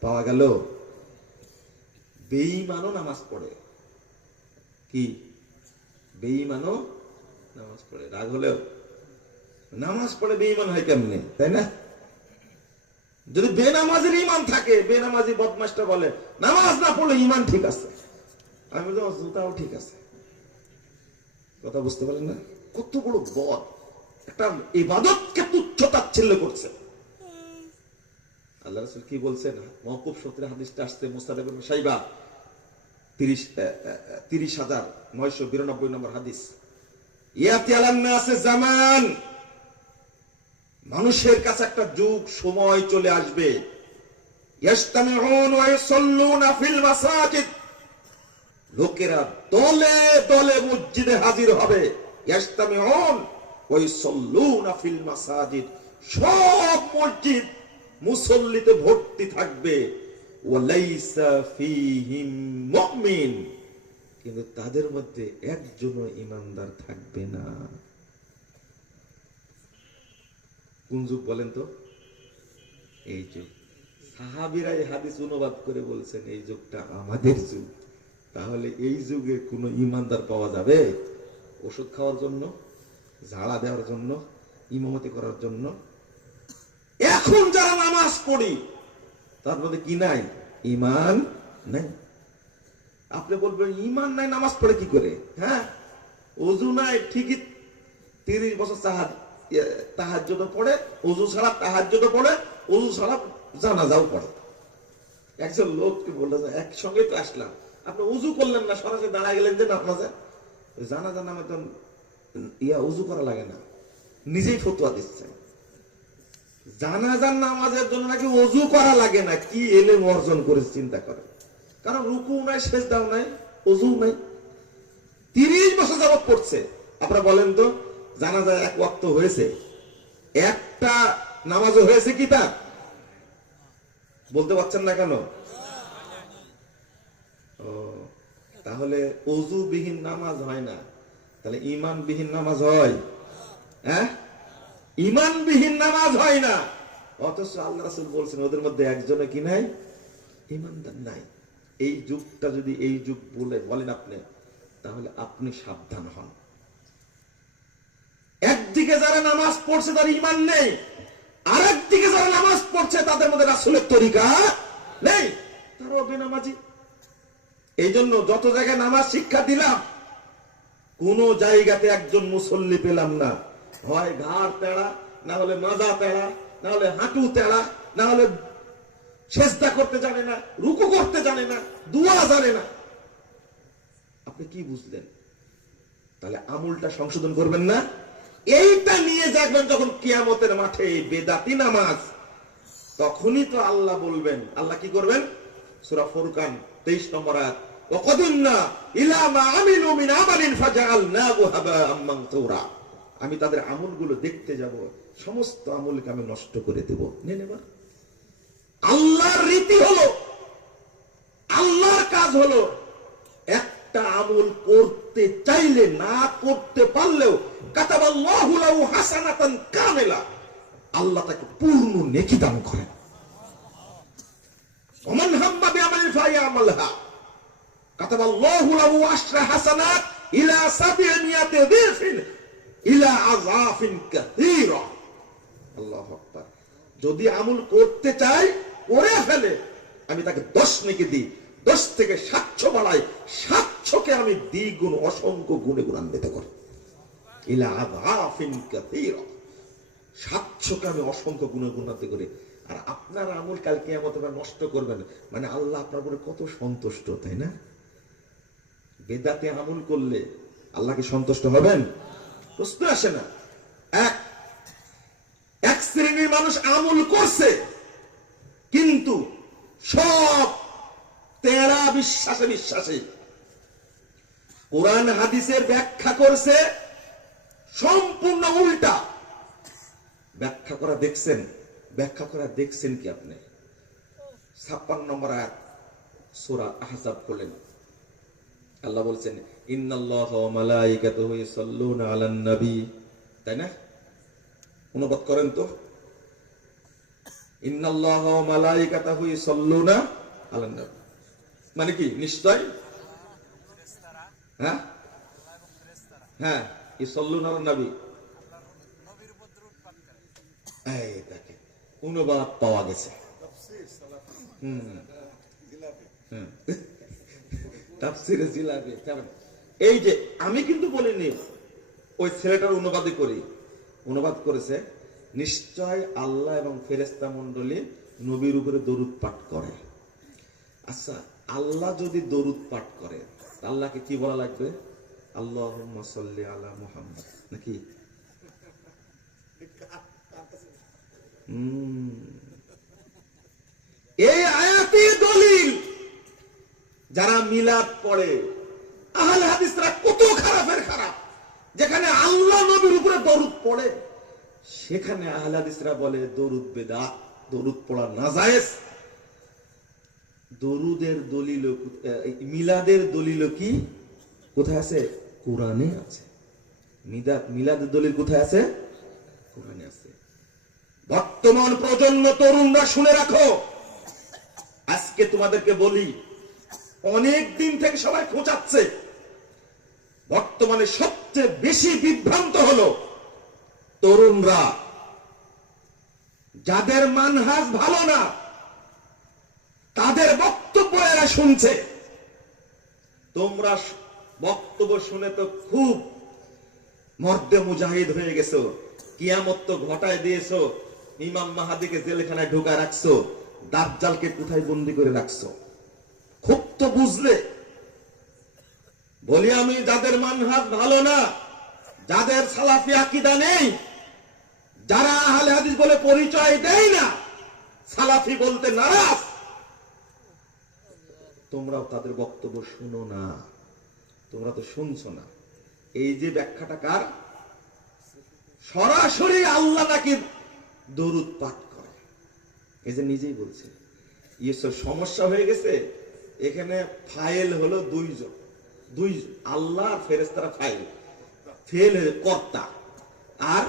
পাওয়া গেল। বেঈমানও নামাজ পড়ে, কি বেঈমানও নামাজ পড়ে, রাগ হলেও নামাজ পড়ে বেঈমান হয় কেমনে, তাই না? যদি বেনামাজির ঈমান থাকে, বেনামাজি বদমাশটা বলে নামাজ না পড়লে ঈমান ঠিক আছে, আমি বলছি জুতাও ঠিক আছে। কথা বুঝতে পারলেন না? কত বড় বদ, একটা ইবাদতকে তুচ্ছ তাচ্ছিল্য করছে। আল্লাহ রাসূল কি বলছেন? মওকুফ সূত্রে হাদিসটা আসছে, মুসনাদ ইবনে শাইবা 30,992 নম্বর হাদিস। ইয়াতি আলান নাসে জামান, মানুষের কাছে একটা যুগ সময় চলে আসবে, ইয়াসতামিউন ওয়া ইউসাল্লুনা ফিল মাসাজিদ, লোকেরা দলে দলে মসজিদে হাজির হবে। ইয়াসতামিউন ওয়া ইউসাল্লুনা ফিল মাসাজিদ, সব মসজিদ মুসল্লিতে ভর্তি থাকবে। ওয়ালাইসা ফীহিম মুমিন, কিন্তু তাদের মধ্যে একজনও ঈমানদার থাকবে না। কোন যুগ বলেন তো? এই যুগ। সাহাবীরা এই হাদিস অনুবাদ করে বলছেন এই যুগটা আমাদের যুগ। তাহলে এই যুগে কোন ঈমানদার পাওয়া যাবে? ওষুধ খাওয়ার জন্য, ঝাড়া দেওয়ার জন্য, ইমামতি করার জন্য। এখন যারা নামাজ পড়ি তার মধ্যে কি নাই? ঈমান নাই। আপনি বলবেন ঈমান নাই, নামাজ পড়ে কি করে? হ্যাঁ, ওযু নাই ঠিকই, 30 বছর তাহাজ্জুদ পড়ে, ওযু ছাড়া তাহাজ্জুদ পড়ে, ওযু ছাড়া জানাজাও পড়ে। একজন লোককে বললেন, একসঙ্গে তো আসলাম, আপনি ওযু করলেন না, সরাসরি দাঁড়ায় গেলেন যে নামাজে। জানাজার নামে তো ওযু করা লাগে না, নিজেই ফতোয়া দিচ্ছেন। জানাজার নামাজের জন্য নাকি ওযু করা লাগে না। কি এলেম অর্জন করে চিন্তা করে। কারণ রুকু নাই, সেজদাও নাই, ওযু নাই। 30 বছর যাবত পড়ছে। আপনারা বলেন তো, জানাজা এক ওয়াক্ত হয়েছে? একটা নামাজও হয়েছে কি তা বলতে পারছেন না কেন? তাহলে ওযুবিহীন নামাজ হয় না, তাহলে ঈমানবিহীন নামাজ হয়? হ্যাঁ, ঈমানবিহীন নামাজ হয় না। অথচ আল্লাহ রাসূল বলছেন ওদের মধ্যে একজনে কি নাই? ঈমানদার নাই। এই যুগটা যদি এই যুগ বলেন আপনি, তাহলে আপনি সাবধান হন। একদিকে যারা নামাজ পড়ছে তার ঈমান নেই, আর একদিকে যারা নামাজ পড়ছে তাদের মধ্যে রাসূলের তরিকা নেই, তারাও বেনামাজি। এই জন্য যত জায়গায় নামাজ শিক্ষা দিলাম, কোন জায়গাতে একজন মুসল্লি পেলাম না, হয় ঘাড় তেড়া, না হলে মাজা তেড়া, না হলে হাঁটু তেড়া, না হলে সেজদা করতে জানে না, রুকু করতে জানে না, দুয়া জানে না। আপনি কি বুঝলেন? তাহলে আমলটা সংশোধন করবেন না? এইটা নিয়ে যাবেন যখন কিয়ামতের মাঠে বেদাতি নামাজ, তখনই তো আল্লাহ বলবেন। আল্লাহ কি করবেন? সূরা ফুরকান 23 নম্বর আয়াত, ওয়াকাদিমনা ইলা মা আমিলু মিন আমালিন ফাজআলনাহু হাবাআম মানসুরা। আমি তাদের আমলগুলো দেখতে যাব, সমস্ত আমলকে আমি নষ্ট করে দেব। নেন এবার। আল্লাহর রীতি হলো, আল্লাহর কাজ হলো, একটা আমল করতে চাইলে না করতে পারলেও কাতাবাল্লাহু লাহু হাসানাতান কামিলা, আল্লাহ তাকে পূর্ণ নেকি দান করেন। ওমান হাম্মা বিআমালিন ফায়ামালহা কাতাবাল্লাহু লাহু আশরা হাসানাত ইলা 700 দিফিন ইলা আযাফিন কাসীরা। আল্লাহু আকবার। যদি আমল করতে চাই, করে ফেলে, আমি তাকে 10 নেকি দিই, 10 থেকে 700 বাড়াই, 700কে আমি দ্বিগুণ অসংখ্য গুণে গুণান্বিত করি। ইলা আযাফিন কাসীরা, 700কে আমি অসংখ্য গুণে গুণান্বিত করি। আর আপনার আমল কাল কিয়ামতে নষ্ট করবেন, মানে আল্লাহ আপনার উপরে কত সন্তুষ্ট, তাই না? বেদাতে আমল করলে আল্লাহ কি সন্তুষ্ট হবেন? প্রশ্ন আসে না। এক শ্রেণীর মানুষ আমল করছে, কিন্তু সব তেরা বিশ্বাসে বিশ্বাসী, কোরআন হাদিসের ব্যাখ্যা করছে সম্পূর্ণ উল্টা। ব্যাখ্যা করা দেখছেন কি আপনি? 56 নম্বর আয়াত সূরা আহজাব করলেন, আল্লাহ বলছেন ইন্নাল্লাহা ওয়া মালাইকাতুহু ইউসাল্লুনা আলান নবী, তাই না? অনুবাদ করেন তো। ইন্নাল্লাহা ওয়া মালাইকাতুহু ইউসাল্লুনা আলান নবী মানে কি? নিশ্চয়, হ্যাঁ হ্যাঁ, ইউসাল্লুনা আলান নবী। এই দেখেন, অনুবাদ পাওয়া গেছে। তাফসীরে জিলাপি। এই যে আমি কিন্তু বলিনি, ওই ছেলেটার অনুবাদ করেছে নিশ্চয় আল্লাহ এবং ফেরেশতা মণ্ডলী নবীর উপরে দরুদ পাঠ করে। আচ্ছা, আল্লাহ যদি দরুদ পাঠ করে, আল্লাহকে কি বলা লাগবে? আল্লাহুম্মা সাল্লি আলা মুহাম্মাদ, নাকি? এই আয়াতি দলিল। যারা মিলাদ পড়ে, আহলে হাদিসরা কত খারাপের খারাপ, যেখানে আল্লাহ নবীর উপরে দরুদ পড়ে সেখানে আহলে হাদিসরা বলে দরুদ বেদাত, দরুদ পড়া নাজায়েজ। দরুদের দলিল, মিলাদের দলিল কি কোথায় আছে? কোরআনে আছে। মিলাদের দলিল কোথায় আছে? কোরআনে আছে। বর্তমান প্রজন্ম তরুণরা শুনে রাখো, আজকে তোমাদেরকে বলি, অনেক দিন থেকে সবাই খোঁচাচ্ছে, বর্তমানে সবচেয়ে বেশি বিভ্রান্ত হলো তরুণরা। যাদের মানহাজ ভালো না, তাদের বক্তব্য এরা শুনছে। তোমরা বক্তব্য শুনে তো খুব মর্দে মুজাহিদ হয়ে গেছো, কিয়ামত তো ঘটায় দিয়েছো, ইমাম মাহাদিকে জেলখানায় ঢোকা রাখছো, দাজ্জালকে কোথায় বন্দি করে রাখছো, খুব তো বুঝলে। বলি আমি, যাদের মানহাজ ভালো না, যাদের সালাফি আকীদা নেই, যারা আহলে হাদিস বলে পরিচয় দেয় না, সালাফি বলতে নারাজ, তোমরাও তাদের বক্তব্য শুনো না। তোমরা তো শুনছো না। এই যে ব্যাখ্যাটা কার? সরাসরি আল্লাহ নাকি দরুদ পাঠ করে, এই যে নিজেই বলছে। ইয়েসুর সমস্যা হয়ে গেছে, এখানে ফাইল হলো দুইজন, আল্লাহ আর ফেরেশতারা ফাইল। ফেল কর্তা, আর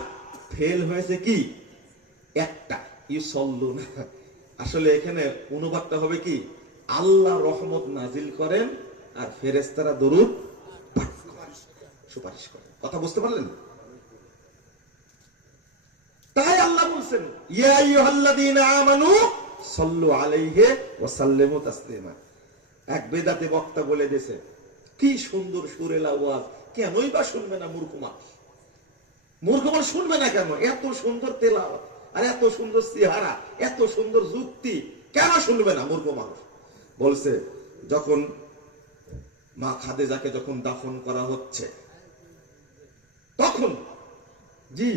ফেল হয়েছে কি? একটা, ইউসাল্লুনা। আসলে এখানে অনুবাদটা হবে কি? আল্লাহ রহমত নাজিল করেন আর ফেরেশতারা দরুদ পাঠ করেন, সুপারিশ করেন। কথা বুঝতে পারলেন? আল্লাহ বলছেন ইয়া আইয়ুহাল্লাযীনা আমানু সাল্লু আলাইহি ওয়া সাল্লিমু তাসলিমা। এক বেদাতি বক্তা বলে দিয়েছে, কি সুন্দর সুরেলা ওয়াজ, কেনই বা শুনবে না মূর্খ মানুষ? মূর্খ মানুষ শুনবে না কেন? এত সুন্দর তেলাওয়াত আর এত সুন্দর চেহারা, এত সুন্দর যুক্তি, কেন শুনবে না মূর্খ মানুষ? বলছে যখন মা খাদিজাকে যখন দাফন করা হচ্ছে তখন জি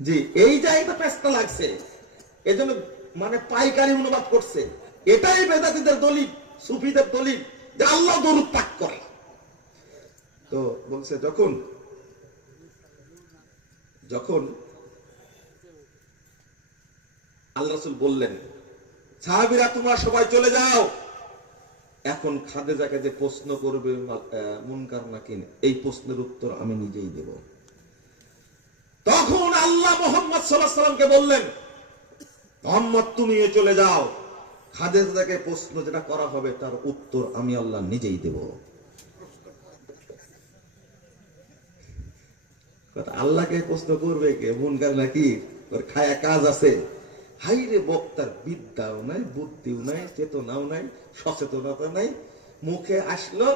জি এই জায়গাটা পেস্তা লাগছে, এজন্য মানে পাইকারি অনুবাদ করছে। এটাই বেদাতীদের দলিল, সুফিদের দলিল যে আল্লাহ দরুদ পাক করে। তো বলছে যখন যখন আল্লাহ রাসূল বললেন সাহাবীরা তোমরা সবাই চলে যাও, এখন খাদিজাকে যে প্রশ্ন করবে মুনকার নাকির, এই প্রশ্নের উত্তর আমি নিজেই দেব। তখন আল্লাহ মুহাম্মদ সাল্লাল্লাহু আলাইহি ওয়াসাল্লামকে বললেন মুহাম্মদ তুমিও চলে যাও, খাদিজাকে প্রশ্ন যেটা করা হবে তার উত্তর আমি আল্লাহ নিজেই দেব। আল্লাহকে প্রশ্ন করবে কে? মুনকার নাকির, ওর খায়া কাজ আছে? হাইরে বক্তার বিদ্যাও নাই, বুদ্ধিও নাই, চেতনাও নাই, সচেতনতা নাই, মুখে আসলো।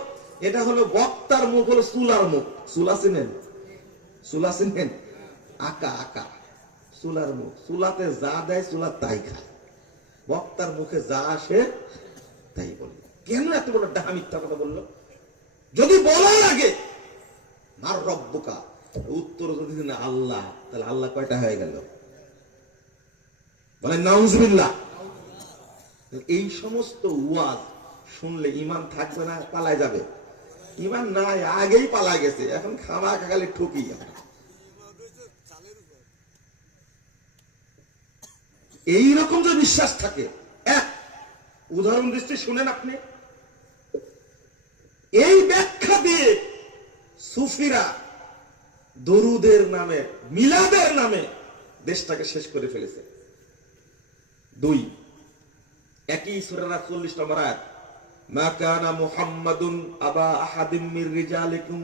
এটা হলো বক্তার মুখ, হলো চুলার মুখ। চুলা চিনেন? চুলা চিনেন? আকা আকা চুলার মুখ, চুলাতে যা দেয় চুলা তাই খায়। বক্তার মুখে যা আসে তাই বলে। কেন এত বড় ডাহা মিথ্যা কথা বললো? যদি বলার আগে মার রব্বুকা উত্তর যদি না আল্লাহ, তাহলে আল্লাহ কয়টা হয়ে গেল? বলেন নাউজুবিল্লাহ। এই সমস্ত ওয়াজ শুনলে ঈমান থাকবে না, পালায় যাবে। ঈমান নাই, আগেই পালায় গেছে, এখন খামাখা খালি ঠকি। এইরকম যে বিশ্বাস থাকে, এক উদাহরণ দৃষ্টি শুনেন আপনি। এই ব্যাখ্যা দিয়ে সুফিরা দরুদের নামে, মিলাদের নামে দেশটাকে শেষ করে ফেলেছে। দুই, একই সূরার 40 নম্বর আয়াত, মা কানা মুহাম্মাদুন আবা আহাদিম মির রিজালিকুম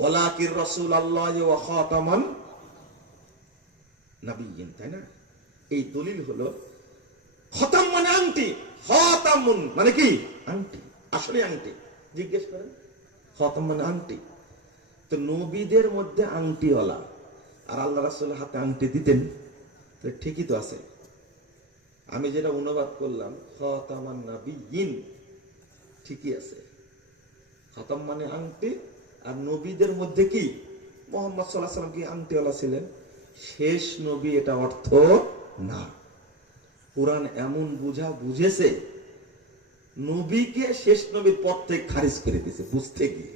ওয়ালাকির রাসূলুল্লাহি ওয়া খাতামান নাবিয়্যিন। তাই না? এই দলিল হলো খতাম মানে আংটি, খতামুন মানে কি? আংটি। আসলে আংটি, জিজ্ঞেস করেন। খতাম মানে আংটি। তো নবীদের মধ্যে আংটিওয়ালা আর আল্লাহ রাসূলের হাতে আংটি দিতেন, তো ঠিকই তো আছে। আমি যেটা অনুবাদ করলাম খতামান নাবিয়্যিন, ঠিকই আছে। খতাম মানে আংটি, আর নবীদের মধ্যে কি মুহাম্মদ সাল্লাল্লাহু আলাইহি ওয়াসাল্লাম কি আংটিওয়ালা ছিলেন? শেষ নবী এটা অর্থ না। কুরআন এমন বুঝেছে, নবীকে শেষ নবীর পথ থেকে খারিজ করে দিয়েছে বুঝতে গিয়ে।